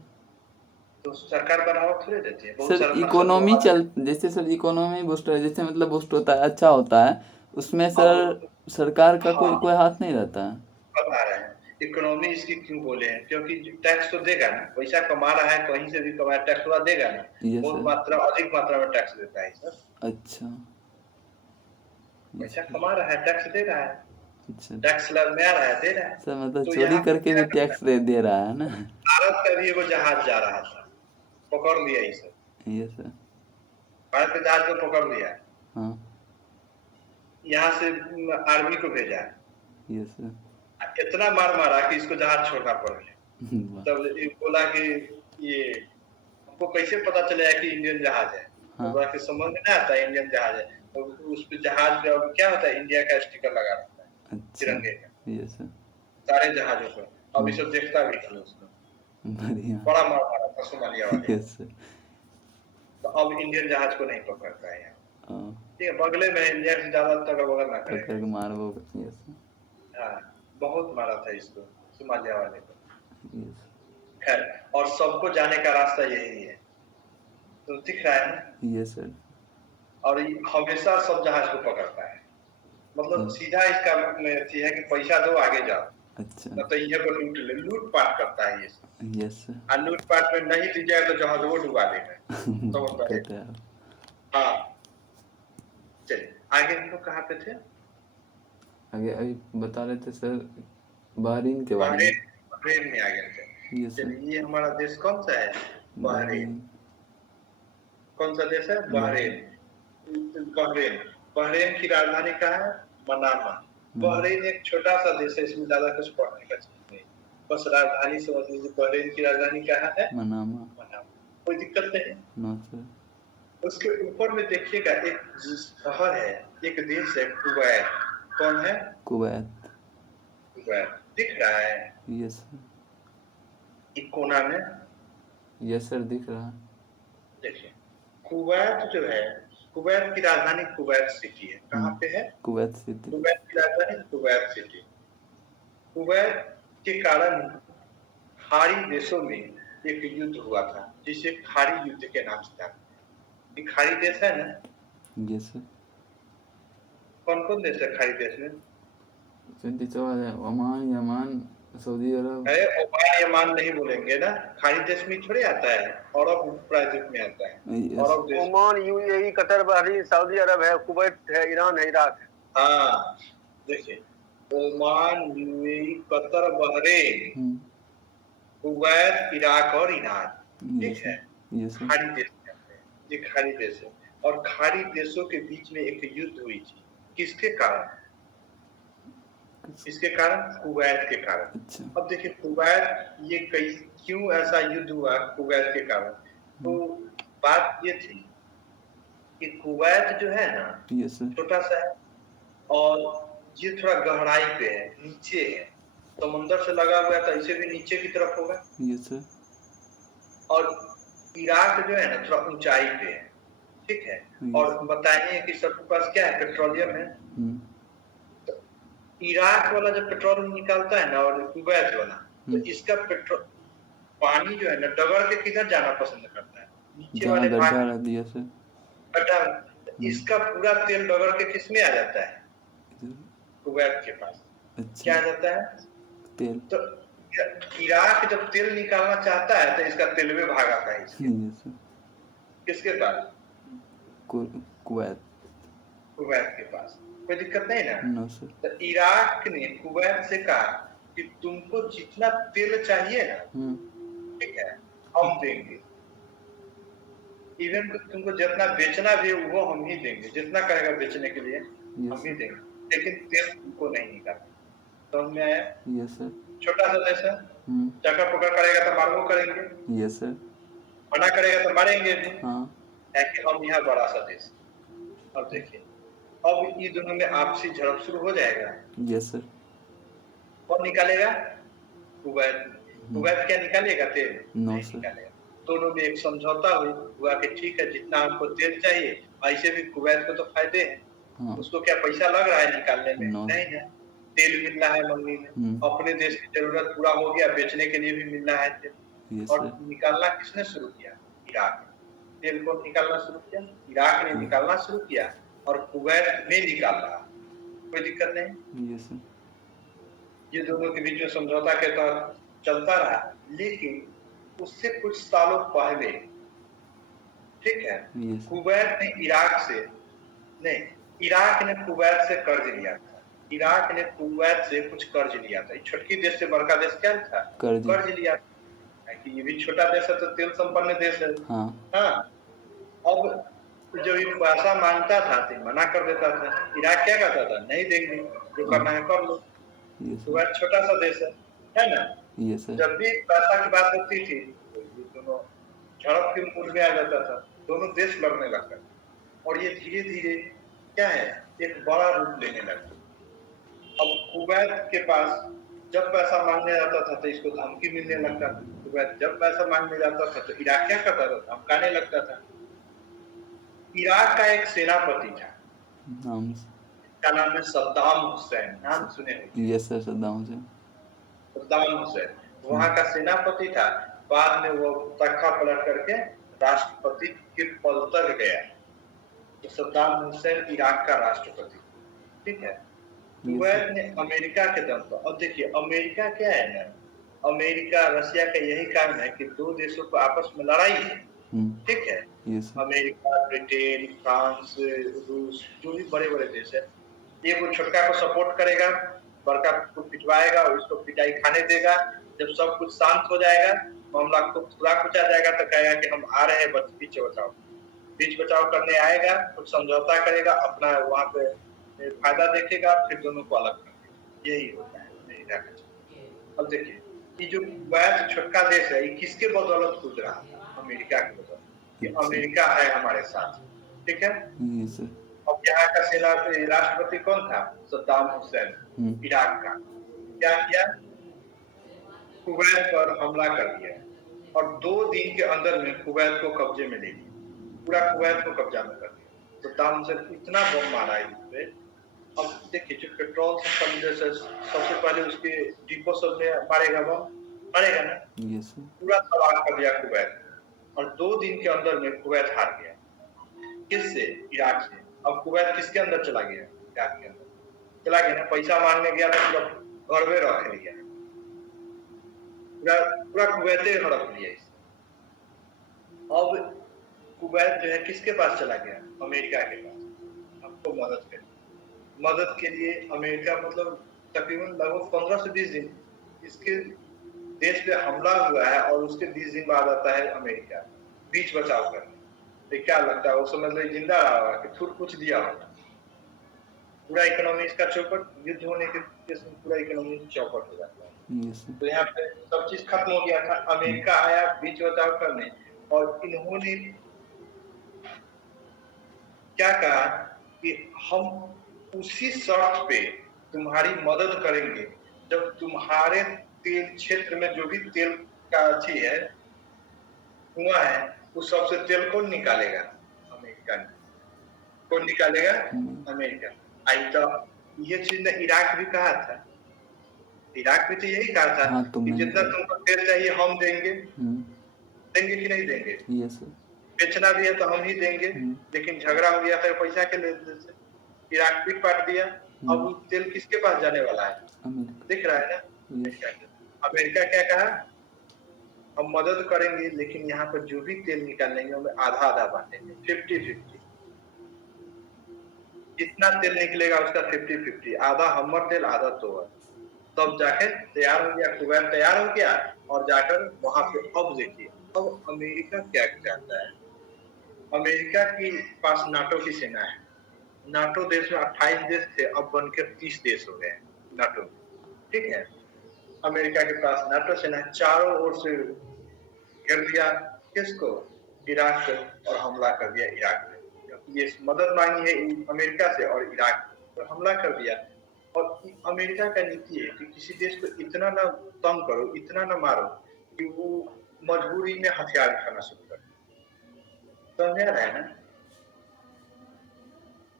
तो सरकार बढ़ावा थोड़े देती है। सर इकोनॉमी जैसे सर इकोनॉमी बूस्ट जैसे मतलब बूस्ट होता है, अच्छा होता है, उसमें सर सरकार का कोई हाथ नहीं रहता है। बता रहे हैं इकोनॉमी इसकी क्यों बोले हैं, क्योंकि टैक्स तो देगा ना, पैसा कमा रहा है कहीं से भी कमाए, टैक्स वाला देगा ना, बहुत मात्रा अधिक मात्रा में टैक्स देता है सर। अच्छा। पैसा कमा रहा है, टैक्स दे रहा है। अच्छा। टैक्स में आ रहा है, दे रहा है सर, मतलब चोरी करके भी टैक्स दे रहा है ना। भारत का भी एगो जहाज जा रहा था, पकड़ लिया इसे। Yes sir. भारत के जहाज को पकड़ लिया, हाँ। यहाँ से आर्मी को भेजा। Yes sir. इतना मार मारा कि इसको जहाज छोड़ना पड़ गया। तब बोला कि ये हमको कैसे पता चलेगा कि इंडियन जहाज है? तो बोला कि समझ में नहीं आता इंडियन जहाज है, तो उस पे जहाज पे अब क्या होता है, इंडिया का स्टिकर लगा रहता है, तिरंगे का। Yes sir. सारे जहाजों पर। अब ये सब देखता भी था उसको, बड़ा मार मारा था सोमालिया वाले। Yes sir. तो अब इंडियन जहाज को नहीं पकड़ता है यहाँ, ठीक है, बगले में इंडिया से ज्यादा तक बगल ना करे, मारो। यस। हाँ, बहुत मारा था इसको सोमालिया वाले को। है और सबको जाने का रास्ता यही है। तो दिख रहा है ना? Yes sir. और ये हमेशा सब जहाज को पकड़ता है। मतलब सीधा इसका में अथी है कि पैसा दो आगे जाओ, अच्छा। न तो इहे को लूट ले, लूट-पाट करता है ये सब। Yes sir. और लूट-पाट में नहीं दीजिएगा तो जहाज वो डुबा देगा। समझ रहे? दिक्कत है। हाँ, चलिए आगे हम लोग कहाँ पे थे? आगे अभी बता रहे थे सर बहरीन के बारे बहरीन, में। बहरीन में आ गए थे। Yes sir. चलिए ये हमारा देश कौन सा है? बहरीन। बहरीन। कौन सा देश है? बहरीन। बहरीन। बहरीन की राजधानी कहाँ है? मनामा। बहरीन एक छोटा सा देश है, इसमें ज्यादा कुछ पढ़ने का चीज नहीं, बस राजधानी समझ लीजिए। बहरीन की राजधानी कहाँ है? मनामा। मनामा। कोई दिक्कत नहीं। No sir. उसके ऊपर में देखिएगा एक शहर है, एक देश है, कुवैत। कौन है? कुवैत। कुवैत दिख रहा है यस सर। एक कोना में। यस सर दिख रहा है। देखिए कुवैत जो है, कुवैत की राजधानी कुवैत सिटी है। कहाँ पे है? Kuwait city. कुवैत की राजधानी कुवैत सिटी। कुवैत के कारण खाड़ी देशों में एक युद्ध हुआ था, जिसे खाड़ी युद्ध के नाम से जाना। ये खाड़ी देश है ना? Yes sir. कौन कौन देश है खाड़ी देश में? Oman, Yemen, Saudi Arabia. है ओमान यमान नहीं बोलेंगे ना, खाड़ी देश में थोड़े आता है, अरब प्रायद्वीप में आता है। यस। अरब देश। Oman, UAE, Qatar, Bahrain, Saudi Arabia है, कुवैत है, ईरान है, इराक है। हाँ देखिए Oman, UAE, Qatar, Bahrain, Kuwait, Iraq और ईरान। ठीक है, यस सर। खाड़ी देश कहते हैं, ये खाड़ी देश है। और खाड़ी देशों के बीच में एक युद्ध हुई थी, किसके कारण? इसके कारण, कुवैत के कारण। अच्छा। अब देखिए कुवैत ये कई क्यों ऐसा युद्ध हुआ कुवैत के कारण? तो बात ये थी कि कुवैत जो है ना, यस सर। छोटा सा है और ये थोड़ा गहराई पे है, नीचे है। समुंदर से लगा हुआ है तो इसे भी नीचे की तरफ होगा। Yes sir. और इराक जो है ना थोड़ा ऊंचाई पे है। ठीक है, और बताइए कि सबके पास क्या है? पेट्रोलियम है। तो इराक वाला जब पेट्रोल निकालता है ना और कुवैत वाला, तो इसका पेट्रोल पानी जो है ना डगर के किधर जाना पसंद करता है? नीचे जहाँ वाले भाग गड्ढा में। रह दिया सर। गड्ढा। इसका पूरा तेल डगर के किस में आ जाता है? कुवैत के पास। अच्छा। क्या आ जाता है? तेल। तो इराक जब तेल निकालना चाहता है तो इसका तेल में भाग आता है इसके। Yes sir. किसके पास? कुवैत। कुवैत के पास। कोई दिक्कत नहीं ना? No sir. तो इराक ने कुवैत से कहा कि तुमको जितना तेल चाहिए ना, ठीक है, हम देंगे। इवन तुमको जितना बेचना भी है वो हम ही देंगे, जितना करेगा बेचने के लिए हम ही देंगे, लेकिन तेल तुमको नहीं निकालना। समझ में आया? Yes sir. छोटा सा देश है, चक्कर पकड़ करेगा तो मारबो करेंगे, यस सर। मना करेगा तो मारेंगे भी। हाँ। है कि हम यहाँ बड़ा सा देश। अब देखिए अब ये दोनों में आपसी झड़प शुरू हो जाएगा। Yes sir. कौन निकालेगा? कुवैत। कुवैत क्या निकालेगा? तेल नो नहीं सर। निकालेगा। दोनों में एक समझौता हुआ कि ठीक है जितना हमको तेल चाहिए, ऐसे भी कुवैत को तो फायदे हैं। हाँ। उसको क्या पैसा लग रहा है निकालने में? नो। नहीं है, तेल मिल रहा है मंडी में। अपने देश की जरूरत पूरा हो गया, बेचने के लिए भी मिल रहा है तेल। यस और सर। निकालना किसने शुरू किया? इराक ने। तेल को निकालना शुरू किया, इराक ने निकालना शुरू किया और कुवैत में निकाल रहा। कोई दिक्कत नहीं। Yes sir. ये दोनों के बीच में समझौता के तहत चलता रहा, लेकिन उससे कुछ सालों पहले, ठीक है, यस। कुवैत ने इराक से नहीं, इराक ने कुवैत से कर्ज लिया था। इराक ने कुवैत से कुछ कर्ज लिया था। छोटकी देश से बड़का देश क्या था? कर्ज लिया था। कि ये भी छोटा देश है तो तेल संपन्न देश है। हाँ। हाँ। अब जब ये पैसा मांगता था तो मना कर देता था। इराक क्या कहता था? नहीं देंगे, जो करना है कर लो। कुवैत छोटा सा देश है ना? Yes sir. जब भी पैसा की बात होती थी तो ये दोनों झड़प के मूड में आ जाता था, दोनों देश लड़ने लगता था। और ये धीरे धीरे क्या है, एक बड़ा रूप लेने लगा। अब कुवैत के पास जब पैसा मांगने जाता था तो इसको धमकी मिलने लगता था। कुवैत जब पैसा मांगने जाता था तो इराक क्या करता था? धमकाने लगता था। इराक का एक सेनापति था, क्या नाम है? सद्दाम हुसैन। नाम सुने? Yes sir. Saddam Hussein. Saddam Hussein वहां का सेनापति था। बाद में वो तख्ता पलट करके राष्ट्रपति के पद तक गया। तो सद्दाम हुसैन इराक का राष्ट्रपति, ठीक है। कुवैत ने अमेरिका के दम पर, अब देखिए अमेरिका क्या है ना, अमेरिका रशिया का यही काम है कि दो देशों को आपस में लड़ाई है, ठीक है। अमेरिका, ब्रिटेन, फ्रांस, रूस, जो भी बड़े बड़े देश है, एक वो छोटका को सपोर्ट करेगा, बड़का को पिटवाएगा और उसको पिटाई खाने देगा। जब सब कुछ शांत हो जाएगा, मामला को खुला कुचा जाएगा, तो कहेगा कि हम आ रहे हैं, बच बीच बचाओ। बीच बचाव करने आएगा, कुछ समझौता करेगा, अपना वहां पे फायदा देखेगा, फिर दोनों को अलग कर देगा। यही होता है अमेरिका का। अब देखिए ये जो कुवैत छोटका देश है, ये किसके बदौलत गुजरा? अमेरिका के बदौलत। कि अमेरिका है हमारे साथ, ठीक है। अब यहाँ का सेना राष्ट्रपति कौन था? सद्दाम हुसैन, इराक का। क्या किया? कुवैत पर हमला कर दिया और 2 दिन के अंदर में कुवैत को कब्जे में ले लिया, पूरा कुवैत को कब्जा में कर दिया। सद्दाम हुसैन इतना बम मारा इस पे। अब देखिए जो पेट्रोल से सबसे पहले उसके डिपो सब में मारेगा बम, मारेगा ना, पूरा तबाह कर दिया कुवैत। और 2 दिन के अंदर में कुवैत हार गया। किससे? इराक से। अब कुवैत किसके अंदर चला गया? इराक के अंदर चला गया ना। पैसा मांगने गया तो पूरा गड़बे रख लिया, पूरा कुवैते हड़प लिया इसे। अब कुवैत जो है किसके पास चला गया? अमेरिका के पास, आपको मदद के लिए अमेरिका, मतलब तकरीबन लगभग 15 से 20 दिन इसके देश पे हमला हुआ है और उसके 20 दिन बाद आता है अमेरिका बीच बचाव करने। तो क्या लगता है वो समझ लो जिंदा रहा होगा कि छूट कुछ दिया होगा? पूरा इकोनॉमी इसका चौपट, युद्ध होने के केस में पूरा इकोनॉमी चौपट हो जाता है। तो यहाँ पे सब चीज खत्म हो गया था। अमेरिका आया बीच बचाव करने और इन्होंने क्या कहा कि हम उसी शर्त पे तुम्हारी मदद करेंगे जब तुम्हारे तेल क्षेत्र में जो भी तेल का अच्छी है कुआं है, उस सबसे तेल कौन निकालेगा? अमेरिका। कौन निकालेगा? अमेरिका। आई तो ये चीज ने इराक भी कहा था, इराक भी तो यही कहा था कि जितना तुमको तेल चाहिए हम देंगे। देंगे कि नहीं देंगे? बेचना भी है तो हम ही देंगे, लेकिन झगड़ा हो गया फिर पैसा के लेने से इराक पीट पाट दिया। अब तेल किसके पास जाने वाला है? दिख रहा है ना। अमेरिका क्या कहा? हम मदद करेंगे लेकिन यहाँ पर जो भी तेल निकालेंगे हमें आधा आधा बांटेंगे, 50-50। जितना तेल निकलेगा उसका 50-50, आधा हमर तेल आधा तोहर। तब जाके तैयार हो गया, कुवैत तैयार हो गया और जाकर वहां पे अब देखिए अब अमेरिका क्या चाहता है। अमेरिका के पास नाटो की सेना है। नाटो देश में 28 देश थे, अब बनकर 30 देश हो गए नाटो, ठीक है। अमेरिका के पास नाटो सेना चारों ओर से घेर लिया किसको? इराक को, और हमला कर दिया इराक में। ये मदद मांगी है अमेरिका से और इराक पर हमला कर दिया। और अमेरिका का नीति है कि किसी देश को इतना ना तंग करो, इतना ना मारो कि वो मजबूरी में हथियार उठाना शुरू करे। समझ रहे हैं ना?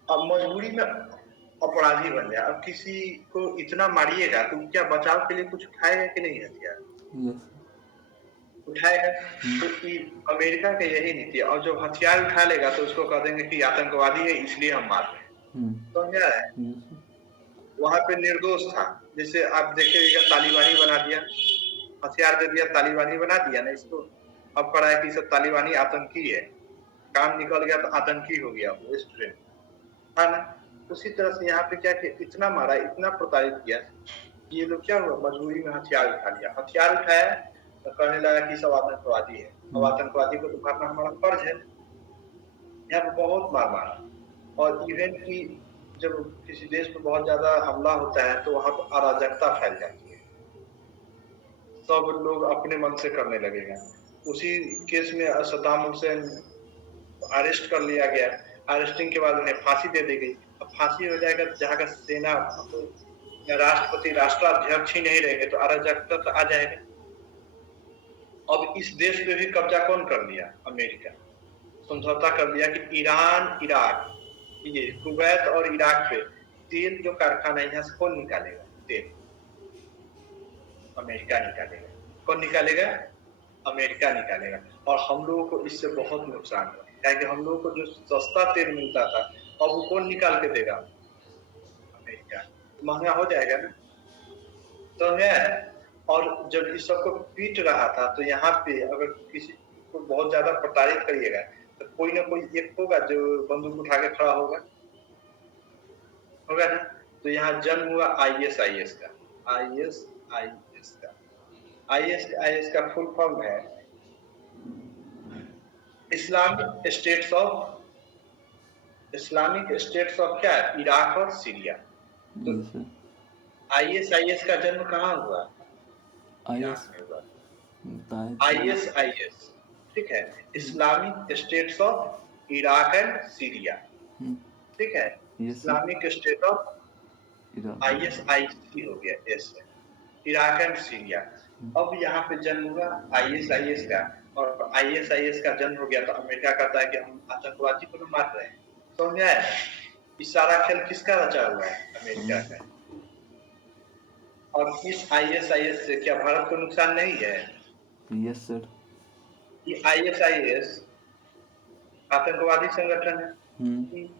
अब मजबूरी में अपराधी बन जाए। अब किसी को इतना मारिएगा तो क्या बचाव के लिए कुछ उठाएगा कि नहीं हथियार? उठाएगा। तो अमेरिका का यही नीति है। और जब हथियार उठा लेगा तो उसको कह देंगे कि आतंकवादी है इसलिए हम मार रहे हैं। समझ रहे हैं? वहां पे निर्दोष था। जैसे आप देखिएगा तालिबानी बना दिया, हथियार दे दिया, तालिबानी बना दिया ना इसको। अब पढ़ा है कि सब तालिबानी आतंकी है, काम निकल गया तो आतंकी हो गया वो स्टूडेंट, है ना। उसी तरह से यहाँ पे क्या किया, इतना मारा, इतना प्रताड़ित किया, ये लोग क्या हुआ, मजबूरी में हथियार उठा लिया। हथियार उठाया तो कहने लगा कि सब आतंकवादी है। अब आतंकवादी को तो मारना हमारा फर्ज है। यहाँ पे बहुत मार मारा। और इवन की जब किसी देश पे बहुत ज्यादा हमला होता है तो वहां पर अराजकता फैल जाती है, सब लोग अपने मन से करने लगेगा। उसी केस में सद्दाम हुसैन अरेस्ट कर लिया गया। अरेस्टिंग के बाद उन्हें फांसी दे दी गई। अब फांसी हो जाएगा तो जहाँ का सेना राष्ट्रपति राष्ट्राध्यक्ष ही नहीं रहेंगे तो अराजकता तो आ जाएगा। अब इस देश पे भी कब्जा कौन कर लिया? अमेरिका। समझौता कर लिया कि ईरान, इराक, ये कुवैत और इराक पे तेल जो कारखाना है यहाँ से कौन निकालेगा? तेल अमेरिका निकालेगा। कौन निकालेगा? अमेरिका निकालेगा। और हम लोगों को इससे बहुत नुकसान हुआ, क्योंकि हम लोगों को जो सस्ता तेल मिलता था, अब वो कौन निकाल के देगा? अमेरिका। महंगा हो जाएगा ना, तो है। और जब इस सबको पीट रहा था, तो यहाँ पे अगर किसी को बहुत ज्यादा प्रताड़ित करिएगा, तो कोई ना कोई एक होगा जो बंदूक उठा के खड़ा होगा ना। तो यहाँ जन्म हुआ ISIS का। ISIS का फुल फॉर्म है इस्लामिक स्टेट्स ऑफ क्या है? इराक और सीरिया। तो जी सर। ISIS का जन्म कहाँ हुआ? IS इराक में हुआ। बताए थे। ISIS, ठीक है, Islamic states of Iraq and Syria, ठीक है। Yes sir. Islamic state of Iraq. ISIC हो गया, एस है, इराक एंड सीरिया। अब यहाँ पे जन्म हुआ ISIS का, और ISIS का जन्म हो गया तो अमेरिका कहता है कि हम आतंकवादी को मार रहे हैं। समझ आया? इस सारा खेल किसका रचा हुआ है? अमेरिका का। और इस ISIS से क्या भारत को नुकसान नहीं है? Yes sir. ये ISIS आतंकवादी संगठन है,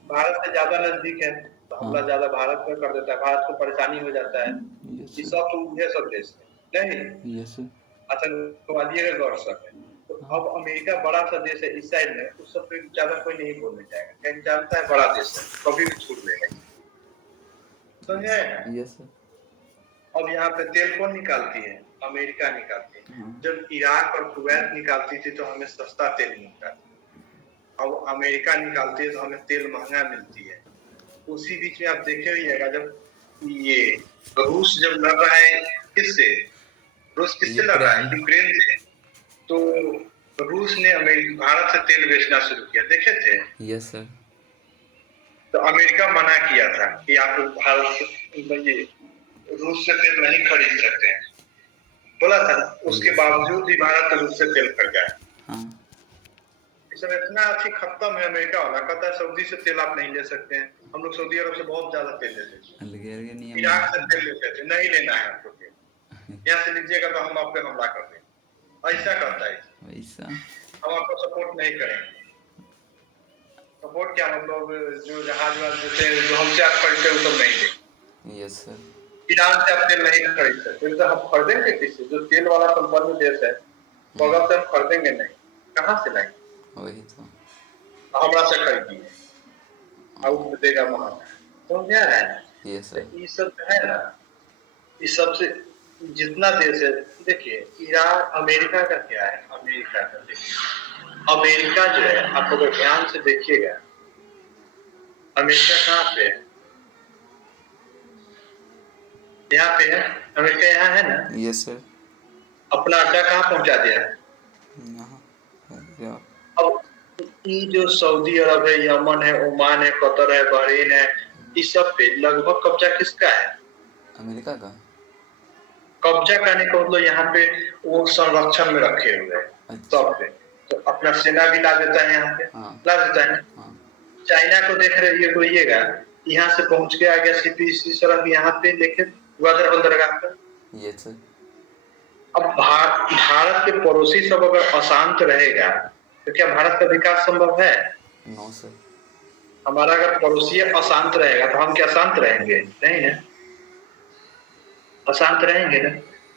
भारत से ज्यादा नजदीक है, तो हमला ज्यादा भारत में कर देता है, भारत को परेशानी हो जाता है। यस ये सर। सब तो ये सब देश है नहीं, यस सर। आतंकवादी का गौर सब है। तो अब अमेरिका बड़ा सा देश है इस साइड में, उस सब पे ज्यादा कोई नहीं बोलने जाएगा, क्योंकि जानता है बड़ा देश है, कभी भी छूट लेगा। समझे? Yes sir. अब यहाँ पे तेल कौन निकालती है? अमेरिका निकालती है। जब इराक और कुवैत निकालती थी तो हमें सस्ता तेल मिलता था, अब अमेरिका निकालती है तो हमें तेल महंगा मिलती है। उसी बीच में आप देखे होइएगा, जब ये रूस जब लड़ रहा है किससे, रूस किससे लड़ रहा है? यूक्रेन से। तो रूस ने भारत से तेल बेचना शुरू किया, देखे थे? Yes sir. तो अमेरिका मना किया था कि आप भारत से, रूस से तेल नहीं खरीद सकते हैं, बोला था। उसके बावजूद भी भारत रूस से तेल खरीदा है। इसमें इतना अच्छी खत्म है अमेरिका वाला, कहता है सऊदी से तेल आप नहीं ले सकते हैं। हम लोग सऊदी अरब से बहुत ज्यादा तेल लेते थे, इराक से तेल लेते थे, नहीं लेना है आपको तेल, यहाँ से लीजिएगा तो हम आप पे हमला कर देंगे। ऐसा करता है, ऐसा हम आपको सपोर्ट नहीं करेंगे। सपोर्ट क्या मतलब, जो जहाज देते हैं जो हमसे आप खरीदते हैं वो सब नहीं देंगे। Yes sir. ईरान से आप तेल नहीं खरीद सकते, तो हम खरीदेंगे किससे? जो तेल वाला संपन्न देश है बगल से हम खरीदेंगे नहीं, कहाँ से लाएंगे? वही तो, हमरा से खरीदिए, आउट देगा वहां। समझ आ रहा है? Yes sir. ये सब है ना, इस सबसे जितना देश है, देखिए ईरान, अमेरिका का क्या है? अमेरिका का देखिए, अमेरिका जो है, आप अगर ध्यान से देखिएगा, अमेरिका कहाँ पे है? यहाँ पे है, अमेरिका यहाँ है ना। Yes sir. अपना अड्डा कहाँ पहुंचा दिया है? अब ये जो सऊदी अरब है, यमन है, ओमान है, कतर है, बहरीन है, इस सब पे लगभग कब्जा किसका है? अमेरिका का। कब्जा करने का मतलब यहाँ पे वो संरक्षण में रखे हुए हैं सब पे, तो अपना सेना भी ला देता है यहाँ पे, ला देता है। चाइना को देख रहिएगा, यहाँ से पहुंच के आ गया CPC सड़क यहाँ पे, देखे ग्वादर बंदरगाह पर। Yes sir. अब भारत के पड़ोसी सब अगर अशांत रहेगा तो क्या भारत का विकास संभव है? No sir. हमारा अगर पड़ोसी अशांत रहेगा तो हम क्या शांत रहेंगे? नहीं ना, अशांत रहेंगे ना।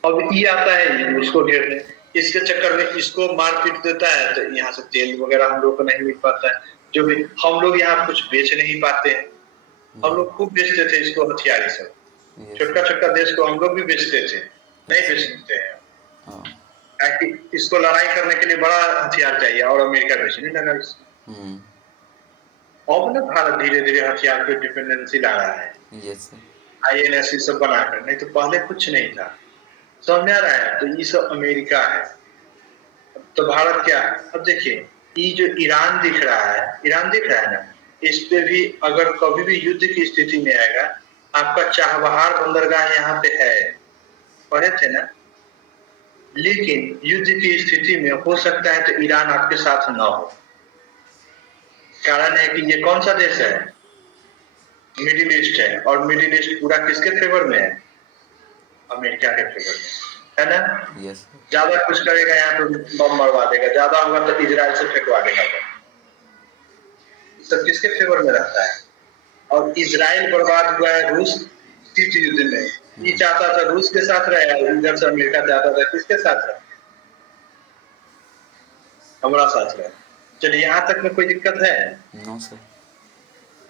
अब ये आता है उसको घेरने, इसके चक्कर में इसको मारपीट देता है, तो यहाँ से तेल वगैरह हम लोग को नहीं मिल पाता है, जो भी हम लोग यहाँ कुछ बेच नहीं पाते हैं। हम लोग खूब बेचते थे इसको, हथियार सब, छोटा छोटा देश को हम लोग भी बेचते थे, नहीं बेचते हैं। इसको लड़ाई करने के लिए बड़ा हथियार चाहिए और अमेरिका बेचने लगा इसको। अब ना भारत धीरे धीरे हथियार पे डिपेंडेंसी ला रहा है। Yes sir. INS सब बनाकर, नहीं तो पहले कुछ नहीं था। समझ आ रहा है? तो ये सब अमेरिका है। तो भारत क्या, अब देखिए ये जो ईरान दिख रहा है ना, इस पे भी अगर कभी भी युद्ध की स्थिति में आएगा, आपका चाबहार बंदरगाह यहाँ पे है, पढ़े थे ना, लेकिन युद्ध की स्थिति में हो सकता है तो ईरान आपके साथ ना हो। कारण है कि ये कौन सा देश है? मिडिल ईस्ट है, और मिडिल ईस्ट पूरा किसके फेवर में है? अमेरिका के फेवर में। है ना। यस ज्यादा कुछ करेगा यहाँ तो बम मरवा देगा, ज्यादा होगा तो इजराइल से फेंकवा देगा। सब किसके फेवर में रहता है? और इजराइल बर्बाद हुआ है रूस शीत युद्ध में। ये चाहता था रूस के साथ रहे, इधर से अमेरिका चाहता था किसके साथ रहे? हमारा साथ रहे। चलिए यहाँ तक में कोई दिक्कत है? No sir.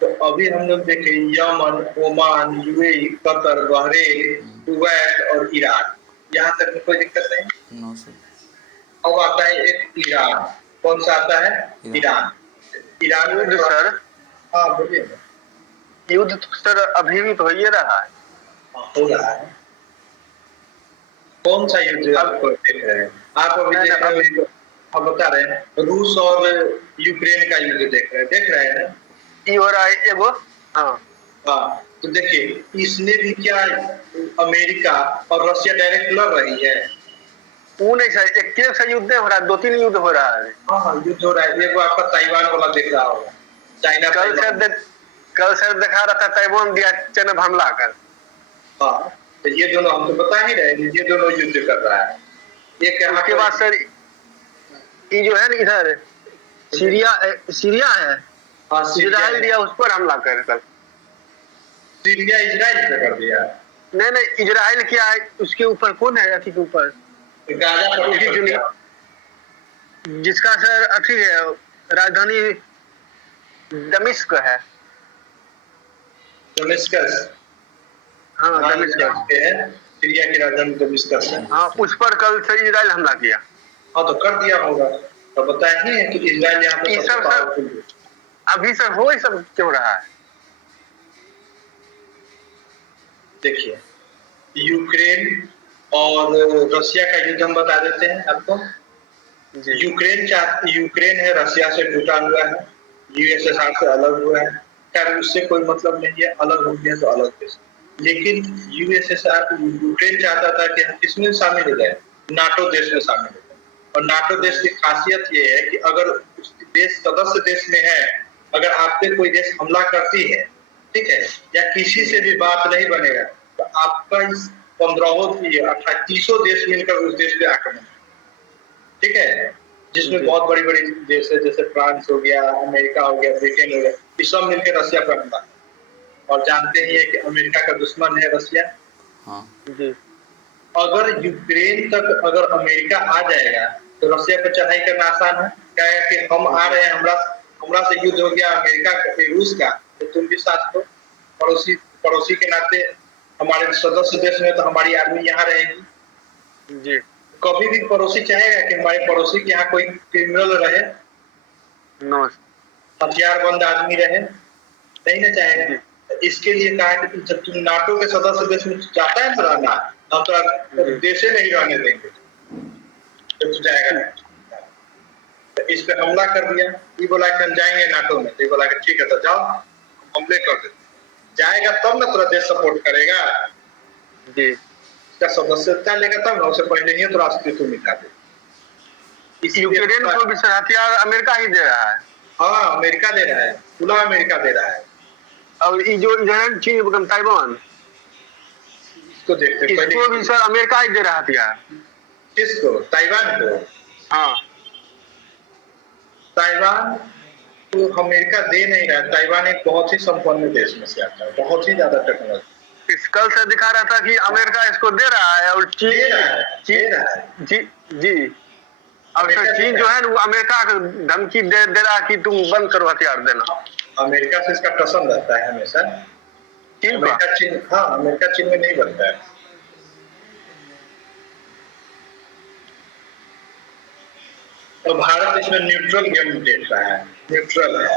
तो अभी हम लोग देखें Yemen, Oman, UAE, Qatar, Bahrain, Kuwait और ईरान, यहाँ तक में कोई दिक्कत नहीं। No sir. अब आता है एक ईरान। कौन सा आता है? ईरान। ईरान में युद्ध सर, हाँ बोलिए। युद्ध तो सर अभी भी तो हो ही रहा है। हो रहा है। कौन सा युद्ध आप देख रहे हैं? आप अभी देख रहे हैं, आप बता रहे हैं रूस और यूक्रेन का युद्ध देख रहे हैं ना? ये हो रहा है एगो। हाँ हाँ, तो देखिए इसमें भी क्या अमेरिका और रशिया डायरेक्ट लड़ रही है? वो नहीं सर, एक से युद्ध हो रहा है, 2-3 युद्ध हो रहा है। हाँ युद्ध हो रहा है। देखो आपका ताइवान वाला देख रहा होगा, चाइना। कल सर दिखा रहा था ताइवान दिया चाइना हमला कर। हाँ तो ये दोनों हम तो बता ही रहे हैं, ये दोनों युद्ध कर रहा है। एक उसके बाद सर ये जो है ना इधर सीरिया है, हाँ इजराइल दिया उस पर हमला कर कल। सीरिया इजराइल पे कर दिया। नहीं इजराइल क्या है, उसके ऊपर कौन है अथी के ऊपर, गाजा पट्टी पर किया। जिसका सर अथी है राजधानी दमिश्क है। दमिश्कस। हाँ दमिश्क है, सीरिया की राजधानी दमिश्कस है। हाँ उस पर कल से इजराइल हमला किया। हाँ तो कर दिया होगा, तो बताया ही है कि इजराइल यहाँ पे सबसे पावरफुल है। अभी सर हो ही सब क्यों रहा है? देखिए यूक्रेन और रशिया का युद्ध हम बता देते हैं आपको। यूक्रेन है रशिया से जुटा हुआ है, यूएसएसआर से अलग हुआ है। खैर उससे कोई मतलब नहीं है, अलग हो गया तो अलग देश। लेकिन यूएसएसआर यूक्रेन चाहता था कि हम किसमें शामिल हो जाए, नाटो देश में शामिल हो जाए। और नाटो देश की खासियत ये है कि अगर उस देश सदस्य देश में है, अगर आप पे कोई देश हमला करती है, ठीक है, या किसी से भी बात नहीं बनेगा, तो आपका इस 15 देश मिलकर उस देश पे आक्रमण, ठीक है, जिसमें बहुत बड़ी बड़ी देश है जैसे फ्रांस हो गया, अमेरिका हो गया, ब्रिटेन हो गया, ये सब मिलकर रशिया पर हमला। और जानते ही है कि अमेरिका का दुश्मन है रशिया। हाँ जी। अगर यूक्रेन तक अगर अमेरिका आ जाएगा तो रशिया पर चढ़ाई करना आसान है। क्या है कि हम आ रहे हैं, हमरा से युद्ध हो गया अमेरिका रूस का, तो तुम भी साथ दो। पड़ोसी के नाते हमारे सदस्य देश में तो हमारी आर्मी यहाँ रहेगी जी। कभी भी पड़ोसी चाहेगा कि हमारे पड़ोसी के यहाँ कोई क्रिमिनल रहे, हथियारबंद आदमी रहे? नहीं ना चाहेगा। इसके लिए कहा कि जब तुम नाटो के सदस्य देश में जाता है ना रहना, हम तो देश ही नहीं रहने देंगे, तो तू जाएगा नहीं। तो इस पे हमला कर दिया। ये बोला कि हम जाएंगे नाटो में, तो ये बोला कि ठीक है तो जाओ, हमले कर देते। जाएगा तब ना तेरा देश सपोर्ट करेगा जी। इसका सदस्यता लेगा तब ना, उससे पहले ही तो राष्ट्रपति मिटा दे। यूक्रेन को भी हथियार अमेरिका ही दे रहा है। हाँ अमेरिका दे रहा है, खुला अमेरिका दे रहा है। और ये जो इधर चीन ताइवान इसको देखते इसको भी सर अमेरिका ही दे रहा हथियार। किसको? ताइवान को? हाँ ताइवान तो अमेरिका दे नहीं रहा। ताइवान एक बहुत ही संपन्न देश में से आता है, बहुत ही ज्यादा टेक्नोलॉजी। इस कल से दिखा रहा था कि अमेरिका इसको दे रहा है और दे रहा है। जी। और सर चीन जो है वो अमेरिका को धमकी दे रहा है कि तुम बंद करो हथियार देना। अमेरिका से इसका कसम रहता है हमेशा। अमेरिका चीन में नहीं बनता है। तो भारत इसमें न्यूट्रल गेम देख रहा है, न्यूट्रल है।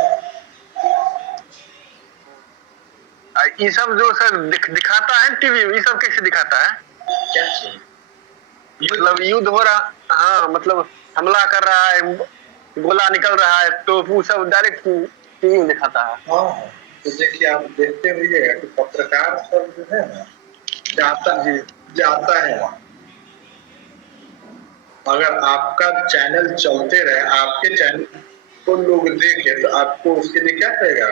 ये सब जो सर दिखाता है टीवी में, ये सब कैसे दिखाता है? क्या चीज? मतलब युद्ध हो रहा, हाँ मतलब हमला कर रहा है, गोला निकल रहा है, तो वो सब डायरेक्ट टीवी में दिखाता है। हाँ तो देखिए आप देखते हुए कि पत्रकार सब जो है ना जाता है वहाँ। अगर आपका चैनल चलते रहे, आपके चैनल को लोग देखे, तो आपको उसके लिए क्या करेगा?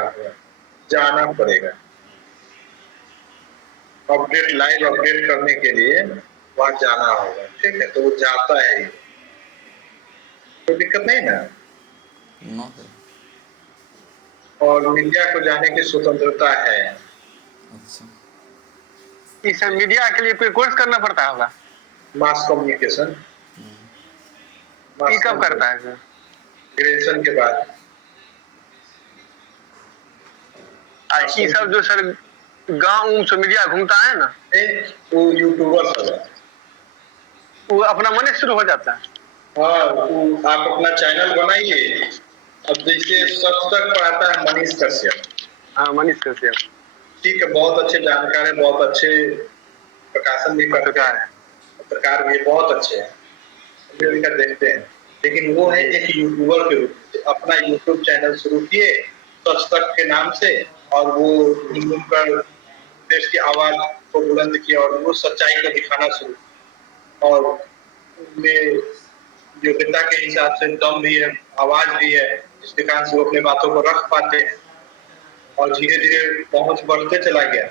जाना पड़ेगा। अपडेट लाइव अपडेट करने के लिए वहां जाना होगा, ठीक है, तो वो जाता है, कोई दिक्कत नहीं ना। No sir. और मीडिया को जाने की स्वतंत्रता है। अच्छा। इस मीडिया के लिए कोई कोर्स करना पड़ता होगा? Mass communication. ये कब करता है सर? ग्रेजुएशन के बाद। ये सब जो सर गाँव से मीडिया घूमता है ना, वो यूट्यूबर सब है। वो अपना मन से शुरू हो जाता है। हाँ, आप अपना चैनल बनाइए। अब जैसे सबसे तक पढ़ाता है मनीष कश्यप। हाँ, मनीष कश्यप, ठीक है, बहुत अच्छे जानकार है, बहुत अच्छे प्रकाशन भी करते हैं, पत्रकार भी बहुत अच्छे हैं, उनका देखते हैं। लेकिन वो है एक यूट्यूबर के रूप में, अपना यूट्यूब चैनल शुरू किए सच तक के नाम से, और वो घूम कर देश की आवाज को बुलंद किया और वो सच्चाई को दिखाना शुरू किया। और उनमें योग्यता के हिसाब से दम भी है, आवाज भी है, जिसके कारण से वो अपने बातों को रख पाते हैं और धीरे धीरे पहुंच बढ़ते चला गया।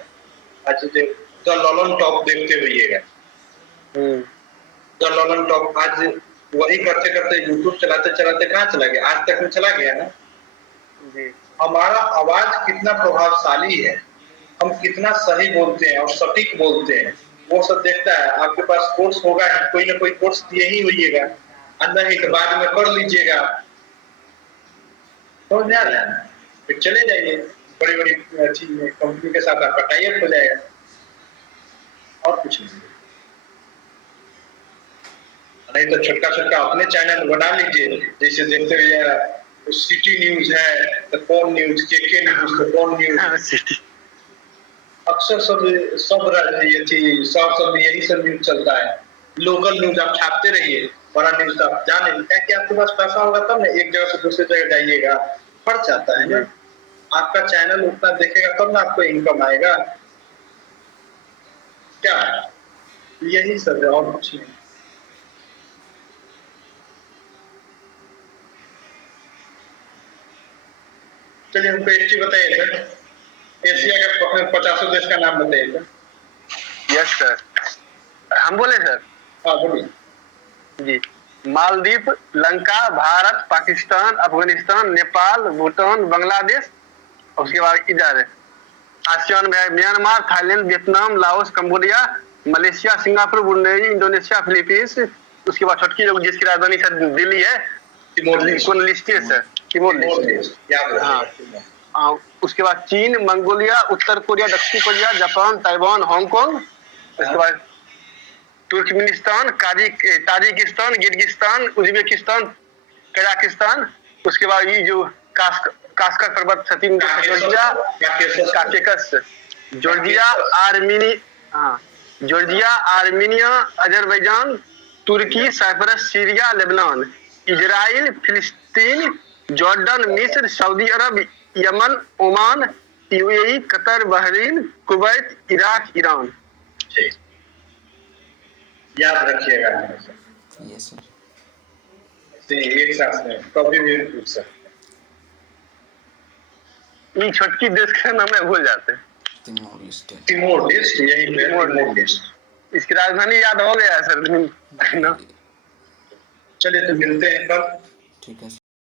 आज द लॉलन टॉप देखते हुए द लॉलन टॉप आज वही करते करते यूट्यूब चलाते चलाते कहाँ चला गया, आज तक में चला गया ना जी। हमारा आवाज कितना प्रभावशाली है, हम कितना सही बोलते हैं और सटीक बोलते हैं, वो सब देखता है। आपके पास कोर्स होगा, कोई ना कोई कोर्स दिए ही होइएगा, अंदर ही तो बाद में कर लीजिएगा, समझ में आ रहा है। फिर चले जाइए बड़ी बड़ी कंपनी के साथ, आपका टाई अप हो जाएगा, और कुछ नहीं तो छोटका छोटका अपने चैनल बना लीजिए। जैसे देखते हुए सिटी न्यूज है तो कौन न्यूज, के न्यूज तो कौन न्यूज, अक्सर सब ये थी सब यही सब न्यूज चलता है। लोकल न्यूज आप छापते रहिए, बड़ा न्यूज तो आप जाने क्या कि आपके पास पैसा होगा तब ना एक जगह से दूसरी जगह जाइएगा, पड़ जाता है ना। आपका चैनल उतना देखेगा तब ना आपको इनकम आएगा, क्या यही सब है और कुछ नहीं। चलिए हमको एक चीज बताइए सर, एशिया के 50 देश का नाम बताइए सर। यस सर, हम बोले सर? हाँ बोलिए जी। मालदीव, लंका, भारत, पाकिस्तान, अफगानिस्तान, नेपाल, भूटान, बांग्लादेश, उसके बाद इधर आसियान में Myanmar, Thailand, Vietnam, Laos, Cambodia, Malaysia, Singapore, Brunei, Indonesia, Philippines, उसके बाद छुटकी लोग जिसकी राजधानी सर दिल्ली है, कौन लिस्ट है सर? Timor list. हाँ, उसके बाद चीन, मंगोलिया, उत्तर कोरिया, दक्षिण कोरिया, जापान, ताइवान, हांगकांग, उसके बाद Turkmenistan, Tajikistan, Kyrgyzstan, Uzbekistan, Kazakhstan, उसके बाद ये जो कास्कर पर्वत Georgia, Caucasus, Georgia, Georgia, Armenia, Azerbaijan, Turkey, Cyprus, Syria, Lebanon, Israel, Palestine, Jordan, मिस्र, Saudi Arabia, Yemen, Oman, UAE, Qatar, Bahrain, Kuwait, Iraq, Iran. याद रखिएगा यस सर। एक साथ में कभी भी पूछ सकते। ये छोटकी देश का नाम है, भूल जाते हैं। तिमोर लिस्ट, यही तिमोर लिस्ट। इसकी राजधानी याद हो गया सर ना। चलिए तो मिलते हैं कल। ठीक है।